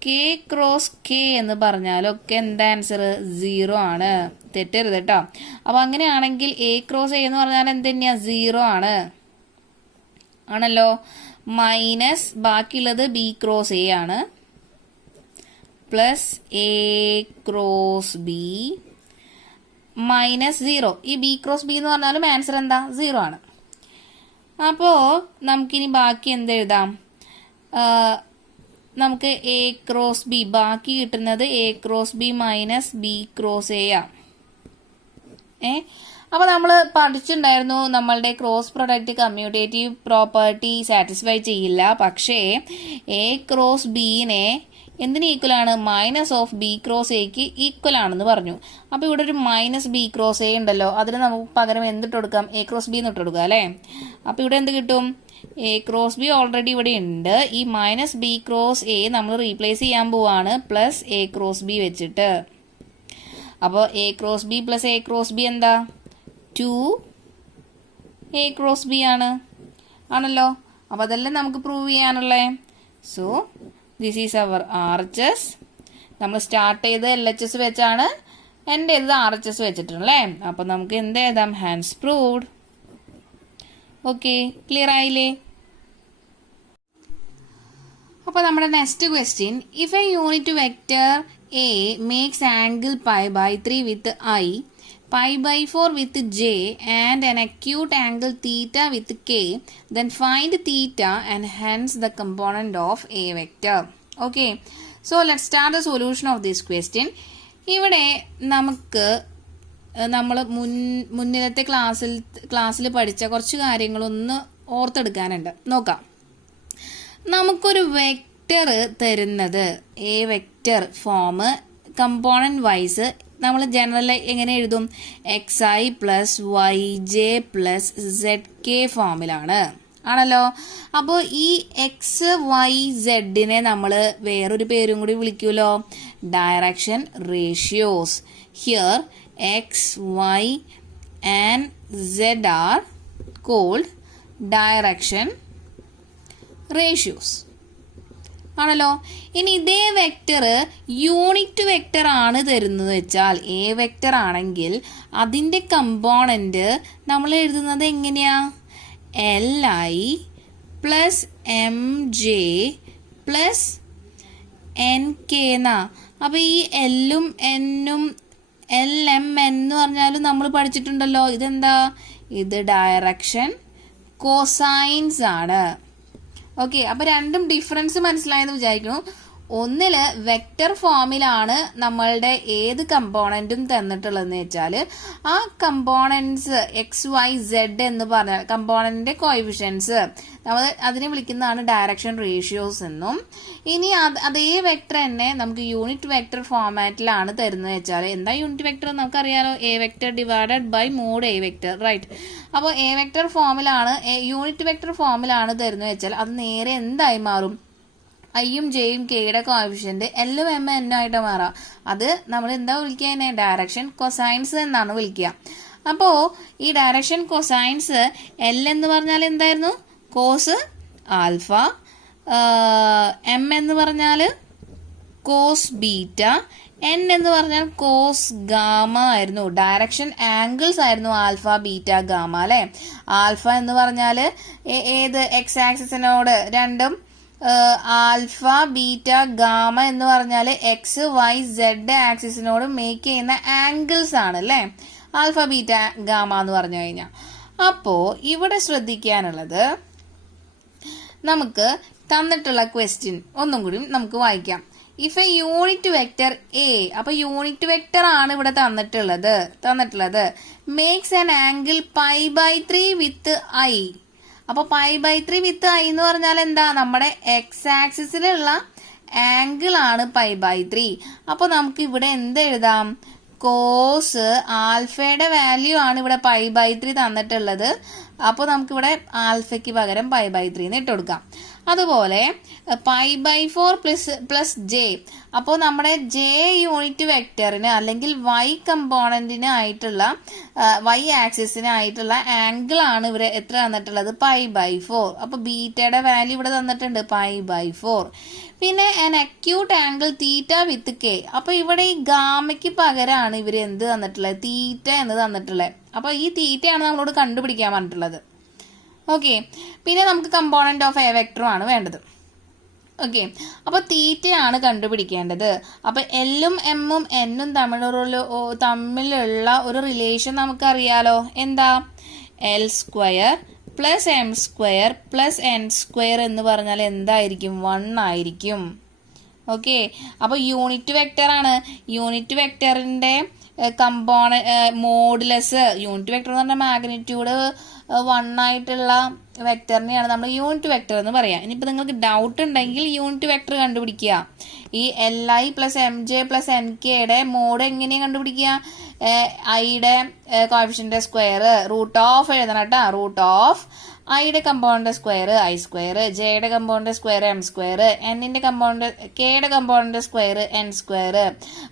കെ ക്രോസ് കെ എന്ന് പറഞ്ഞാലും ഒക്കെ എന്താ ആൻസർ 0 ആണ്. തെറ്റരുത് കേട്ടോ. അപ്പൊ അങ്ങനെയാണെങ്കിൽ എ ക്രോസ് എ എന്ന് പറഞ്ഞാൽ എന്ത് തന്നെയാ 0 ആണ് ആണല്ലോ. മൈനസ് ബാക്കിയുള്ളത് ബി ക്രോസ് എ ആണ് plus a cross B minus 0. ഈ ബി ക്രോസ് ബി എന്ന് പറഞ്ഞാലും ആൻസർ എന്താ 0 ആണ്. അപ്പോൾ നമുക്കിനി ബാക്കി എന്തെഴുതാം? നമുക്ക് എ ക്രോസ് ബി ബാക്കി കിട്ടുന്നത് A cross B minus b cross A ആ. അപ്പോൾ നമ്മൾ പഠിച്ചിട്ടുണ്ടായിരുന്നു നമ്മളുടെ cross product commutative property satisfy ചെയ്യില്ല. പക്ഷേ എ ക്രോസ് ബിനെ എന്തിന് ഈക്വൽ ആണ്? മൈനസ് ഓഫ് ബി ക്രോസ് എക്ക് ഈക്വൽ ആണെന്ന് പറഞ്ഞു. അപ്പോൾ ഇവിടെ ഒരു മൈനസ് ബി ക്രോസ് എ ഉണ്ടല്ലോ, അതിന് നമുക്ക് പകരം എന്തിട്ട് കൊടുക്കാം? എ ക്രോസ് ബി എന്നിട്ട് കൊടുക്കാം അല്ലേ. അപ്പോൾ ഇവിടെ എന്ത് കിട്ടും? എ ക്രോസ് ബി ഓൾറെഡി ഇവിടെ ഉണ്ട്. ഈ മൈനസ് ബി ക്രോസ് എ നമ്മൾ റീപ്ലേസ് ചെയ്യാൻ പോവാണ് പ്ലസ് എ ക്രോസ് ബി വെച്ചിട്ട്. അപ്പോൾ A cross b plus a cross b എന്താ? 2 എ ക്രോസ് ബി ആണല്ലോ. അപ്പോൾ അതെല്ലാം നമുക്ക് പ്രൂവ് ചെയ്യാനുള്ളേ. So this is our RHS. നമ്മൾ സ്റ്റാർട്ട് ചെയ്ത് LHS വെച്ചാണ്, എൻ്റെ ഇത് RHS വെച്ചിട്ടുണ്ടല്ലേ. അപ്പം നമുക്ക് എന്ത് എഴുതാം? Hans proved. ഓക്കെ, ക്ലിയർ ആയില്ലേ? അപ്പോൾ നമ്മുടെ next question, if a unit vector a makes angle π/3 with I, π/4 with J and an acute angle theta with K, then find theta and hence the component of A vector. Okay, so let's start the solution of this question. ഇവിടെ നമുക്ക് നമ്മൾ മുന്നിലത്തെ ക്ലാസ്സിൽ പഠിച്ച കുറച്ച് കാര്യങ്ങളൊന്ന് ഓർത്തെടുക്കാനുണ്ട്. നോക്കാം. നമുക്കൊരു vector തരുന്നത് a vector form component wise നമ്മൾ ജനറൽ എങ്ങനെ എഴുതും? xi plus yj plus zk ഫോമിലാണ് ആണല്ലോ. അപ്പോൾ ഈ എക്സ് വൈ സെഡിനെ നമ്മൾ വേറൊരു പേരും കൂടി വിളിക്കുമല്ലോ, direction ratios. Here x y and z are called direction ratios ആണല്ലോ. ഇനി ഇതേ വെക്റ്റർ യൂണിറ്റ് വെക്റ്റർ ആണ് തരുന്നത് വെച്ചാൽ എ വെക്റ്റർ ആണെങ്കിൽ അതിൻ്റെ കമ്പോണന്റ് നമ്മൾ എഴുതുന്നത് എങ്ങനെയാ? li plus M J plus N K എന്നാ. അപ്പോൾ ഈ എല്ലും എന്നും LM എന്ന് പറഞ്ഞാലും നമ്മൾ പഠിച്ചിട്ടുണ്ടല്ലോ. ഇതെന്താ? ഇത് ഡയറക്ഷൻ കോസൈൻസ് ആണ്. ഓക്കെ, അപ്പോൾ രണ്ടും ഡിഫറൻസ് മനസ്സിലായെന്ന് വിചാരിക്കുന്നു. ഒന്നില് വെക്റ്റർ ഫോമിലാണ് നമ്മളുടെ ഏത് കമ്പോണന്റും തന്നിട്ടുള്ളതെന്ന് വെച്ചാൽ ആ കമ്പോണൻസ് XYZ എന്ന് പറഞ്ഞാൽ കമ്പോണന്റിന്റെ കോഎഫിഷ്യൻസ് നമ്മൾ അതിനെ വിളിക്കുന്നതാണ് ഡയറക്ഷൻ റേഷ്യോസ് എന്നും. ഇനി അതേ വെക്റ്റർ തന്നെ നമുക്ക് യൂണിറ്റ് വെക്റ്റർ ഫോമാറ്റിലാണ് തരുന്നത് വെച്ചാൽ എന്താ യൂണിറ്റ് വെക്റ്റർ നമുക്കറിയാലോ, A vector divided by mod A vector, right. അപ്പോൾ എ വെക്റ്റർ ഫോമിലാണ് യൂണിറ്റ് വെക്റ്റർ ഫോമിലാണ് തരുന്നത് വെച്ചാൽ അത് നേരെ എന്തായി മാറും? ഐയും ജെയും കെയുടെ കോഎഫിഷ്യന്റ് എല്ലും എം എന്നും ആയിട്ട് മാറാം. അത് നമ്മൾ എന്താ വിളിക്കുക? ഡയറക്ഷൻ കൊസൈൻസ് എന്നാണ് വിളിക്കുക. അപ്പോൾ ഈ ഡയറക്ഷൻ കൊസൈൻസ് എൽ എന്ന് പറഞ്ഞാൽ എന്തായിരുന്നു? Cos alpha. എം എന്ന് പറഞ്ഞാൽ കോസ് ബീറ്റ. എൻ എന്ന് പറഞ്ഞാൽ കോസ് ഗാമ ആയിരുന്നു. ഡയറക്ഷൻ ആംഗിൾസ് ആയിരുന്നു ആൽഫ ബീറ്റ ഗാമ അല്ലെ. ആൽഫ എന്ന് പറഞ്ഞാൽ ഏത് എക്സ് ആക്സിസിനോട് രണ്ടും ആൽഫ ബീറ്റ ഗാമ എന്ന് പറഞ്ഞാൽ എക്സ് വൈ സെഡ് ആക്സിസിനോട് മേക്ക് ചെയ്യുന്ന ആംഗിൾസ് ആണ് അല്ലേ ആൽഫ ബീറ്റ ഗാമ എന്ന് പറഞ്ഞു കഴിഞ്ഞാൽ. അപ്പോൾ ഇവിടെ ശ്രദ്ധിക്കാനുള്ളത്, നമുക്ക് തന്നിട്ടുള്ള ക്വസ്റ്റ്യൻ ഒന്നും കൂടി നമുക്ക് വായിക്കാം. If a unit vector a, അപ്പൊ യൂണിറ്റ് വെക്റ്റർ ആണ് ഇവിടെ തന്നിട്ടുള്ളത് makes an angle π/3 with i. അപ്പൊ π/3 വിത്ത് ഐ എന്ന് പറഞ്ഞാൽ എന്താ? നമ്മുടെ എക്സ് ആക്സിസിലുള്ള ആംഗിൾ ആണ് π/3. അപ്പൊ നമുക്ക് ഇവിടെ എന്ത് എഴുതാം? കോസ് ആൽഫയുടെ വാല്യൂ ആണ് ഇവിടെ π/3 തന്നിട്ടുള്ളത്. അപ്പോൾ നമുക്കിവിടെ ആൽഫയ്ക്ക് പകരം π/3 എന്ന് ഇട്ട് കൊടുക്കാം. അതുപോലെ π/4 പ്ലസ് ജെ. അപ്പോൾ നമ്മുടെ ജെ യൂണിറ്റ് വെക്ടറിന് അല്ലെങ്കിൽ വൈ കമ്പോണന്റിന് ആയിട്ടുള്ള വൈ ആക്സിസിന് ആയിട്ടുള്ള ആംഗിൾ ആണ് ഇവിടെ എത്ര തന്നിട്ടുള്ളത്? π/4. അപ്പോൾ ബീറ്റയുടെ വാല്യൂ ഇവിടെ തന്നിട്ടുണ്ട് π/4. പിന്നെ an acute angle theta with K. അപ്പോൾ ഇവിടെ ഈ ഗാമയ്ക്ക് പകരമാണ് ഇവർ എന്ത് തന്നിട്ടുള്ളത്? തീറ്റ എന്ന് തന്നിട്ടുള്ളത്. അപ്പോൾ ഈ തീറ്റയാണ് നമ്മളോട് കണ്ടുപിടിക്കാൻ പറഞ്ഞിട്ടുള്ളത്. ഓക്കെ, പിന്നെ നമുക്ക് കമ്പോണന്റ് ഓഫ് എ വെക്ടറും ആണ് വേണ്ടത്. ഓക്കെ, അപ്പോൾ തീറ്റയാണ് കണ്ടുപിടിക്കേണ്ടത്. അപ്പോൾ എല്ലും എമ്മും എന്നും തമ്മിലുള്ള ഒരു റിലേഷൻ നമുക്കറിയാലോ. എന്താ? L² plus M² plus N² എന്ന് പറഞ്ഞാൽ എന്തായിരിക്കും? 1 ആയിരിക്കും. ഓക്കെ, അപ്പോൾ യൂണിറ്റ് വെക്ടർ ആണ്. യൂണിറ്റ് വെക്ടറിന്റെ മോഡുലസ്, യൂണിറ്റ് വെക്ടർ എന്ന് പറഞ്ഞാൽ മാഗ്നിറ്റ്യൂഡ് 1 ആയിട്ടുള്ള വെക്ടറിനെയാണ് നമ്മൾ യൂണിറ്റ് വെക്ടർ എന്ന് പറയാം. ഇനിയിപ്പോൾ നിങ്ങൾക്ക് ഡൗട്ട് ഉണ്ടെങ്കിൽ യൂണിറ്റ് വെക്ടർ കണ്ടുപിടിക്കുക. ഈ LI പ്ലസ് MJ പ്ലസ് NKയുടെ മോഡ് എങ്ങനെയാണ് കണ്ടുപിടിക്കുക? ഐയുടെ കോഎഫിഷ്യന്റ് സ്ക്വയർ റൂട്ട് ഓഫ് എഴുതണം കേട്ടോ. റൂട്ട് ഓഫ് ഐയുടെ കമ്പോണന്റ് സ്ക്വയർ I², ജെയുടെ കമ്പോണന്റ് സ്ക്വയർ M², എന്നിന്റെ കമ്പോണന്റ് കെയുടെ കമ്പോണന്റ് സ്ക്വയർ N².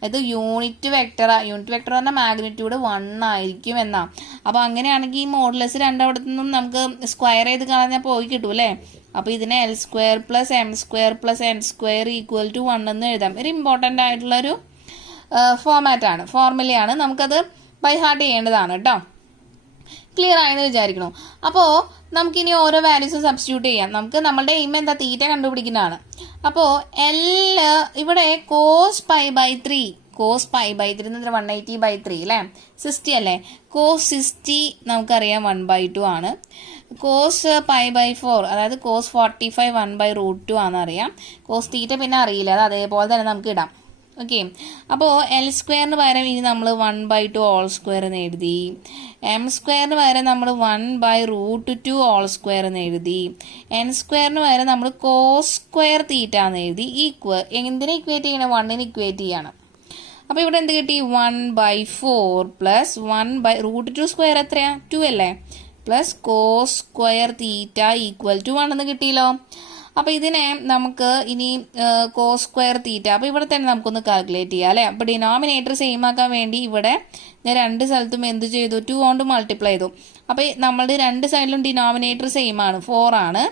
ഇത് യൂണിറ്റ് വെക്ടർ. യൂണിറ്റ് വെക്ടർ പറഞ്ഞാൽ മാഗ്നിറ്റ്യൂഡ് 1 ആയിരിക്കും എന്നാ. അപ്പൊ അങ്ങനെയാണെങ്കിൽ ഈ മോഡുലസ് രണ്ടിടത്തു നിന്നും നമുക്ക് സ്ക്വയർ ചെയ്ത് കളഞ്ഞാൽ പോയി കിട്ടും അല്ലേ. അപ്പൊ ഇതിനെ L² plus M² plus N² equal to 1 എന്ന് എഴുതാം. ഒരു ഇമ്പോർട്ടന്റ് ആയിട്ടുള്ള ഒരു ഫോർമുലയാണ്. നമുക്കത് ബൈ ഹാർട്ട് ചെയ്യേണ്ടതാണ് കേട്ടോ. ക്ലിയർ ആയെന്ന് വിചാരിക്കണം. അപ്പോൾ നമുക്കിനി ഓരോ വാല്യൂസും സബ്സ്റ്റിറ്റ്യൂട്ട് ചെയ്യാം. നമുക്ക് നമ്മളുടെ എയിം എന്താ? തീറ്റ കണ്ടുപിടിക്കുന്നതാണ്. അപ്പോൾ ഇവിടെ cos π/3 എന്ന് 180/3 അല്ലേ, 60 അല്ലേ. cos 60 നമുക്കറിയാം 1/2 ആണ്. cos π/4 അതായത് cos 45 1/√2 ആണെന്നറിയാം. cos തീറ്റ പിന്നെ അറിയില്ല, അത് അതേപോലെ തന്നെ നമുക്ക് ഇടാം. ഓക്കെ, അപ്പോൾ L² പകരം ഇനി നമ്മൾ 1/2 2 എന്ന് എഴുതി. M² പകരം നമ്മൾ 1/√2 എന്ന് എഴുതി. N² പകരം നമ്മൾ cos² തീറ്റ എന്ന് എഴുതി. എന്തിനെ ഇക്വേറ്റ് ചെയ്യണം? 1നെ ഇക്വേറ്റ് ചെയ്യണം. അപ്പോൾ ഇവിടെ എന്ത് കിട്ടി? 1/4 പ്ലസ് 1/√2 എത്രയാ? 2 അല്ലേ, plus cos² theta equal to 1 എന്ന് കിട്ടിയല്ലോ. അപ്പോൾ ഇതിനെ നമുക്ക് ഇനി cos² തീറ്റ, അപ്പോൾ ഇവിടെ തന്നെ നമുക്കൊന്ന് കാൽക്കുലേറ്റ് ചെയ്യാം അല്ലേ. അപ്പോൾ ഡിനോമിനേറ്റർ സെയിം ആക്കാൻ വേണ്ടി ഇവിടെ ഞാൻ രണ്ട് സ്ഥലത്തും എന്ത് ചെയ്തു? 2 കൊണ്ട് മൾട്ടിപ്ലൈ ചെയ്തു. അപ്പോൾ നമ്മളുടെ രണ്ട് സൈഡിലും ഡിനോമിനേറ്റർ സെയിം ആണ്, 4 ആണ്.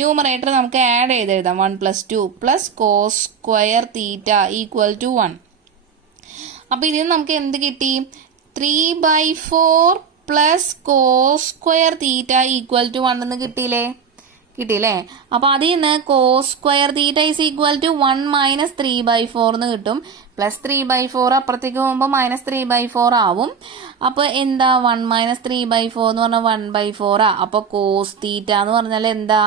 ന്യൂമറേറ്റർ നമുക്ക് ആഡ് ചെയ്ത് എഴുതാം. 1 + 2 plus cos² theta equal to 1. അപ്പോൾ ഇതിന് നമുക്ക് എന്ത് കിട്ടി? 3/4 plus cos² theta equal to 1 എന്ന് കിട്ടിയില്ലേ? അപ്പോൾ അതിൽ നിന്ന് cos² theta is equal to 1 - 3/4 എന്ന് കിട്ടും. പ്ലസ് 3/4 അപ്പുറത്തേക്ക് പോകുമ്പോൾ -3/4 ആവും. അപ്പോൾ എന്താ 1 - 3/4 എന്ന് പറഞ്ഞാൽ 1/4 ആ. അപ്പോൾ cos തീറ്റ എന്ന് പറഞ്ഞാൽ എന്താ?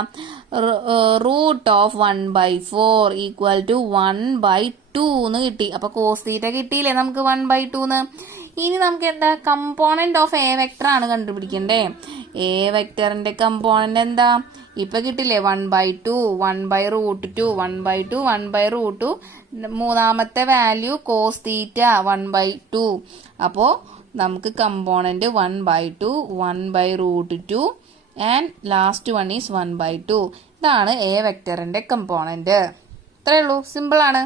റൂട്ട് ഓഫ് 1/4 ഈക്വൽ ടു 1/2 എന്ന് കിട്ടി. അപ്പോൾ cos തീറ്റ കിട്ടിയില്ലേ നമുക്ക് 1/2 എന്ന്. ഇനി നമുക്ക് എന്താ? കമ്പോണന്റ് ഓഫ് എ വെക്ടർ ആണ് കണ്ടുപിടിക്കണ്ടേ. എ വെക്ടറിന്റെ കമ്പോണന്റ് എന്താ? ഇപ്പൊ കിട്ടില്ലേ? 1/2 1/√2 1/2 1/√2. മൂന്നാമത്തെ വാല്യൂ cos തീറ്റ 1/2. അപ്പോൾ നമുക്ക് component 1/2 1/√2 and last one is 1/2. ഇതാണ് എ വെക്ടറിന്റെ കമ്പോണന്റ്. ഇത്രയേ ഉള്ളൂ, സിമ്പിൾ ആണ്.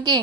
ഓക്കെ.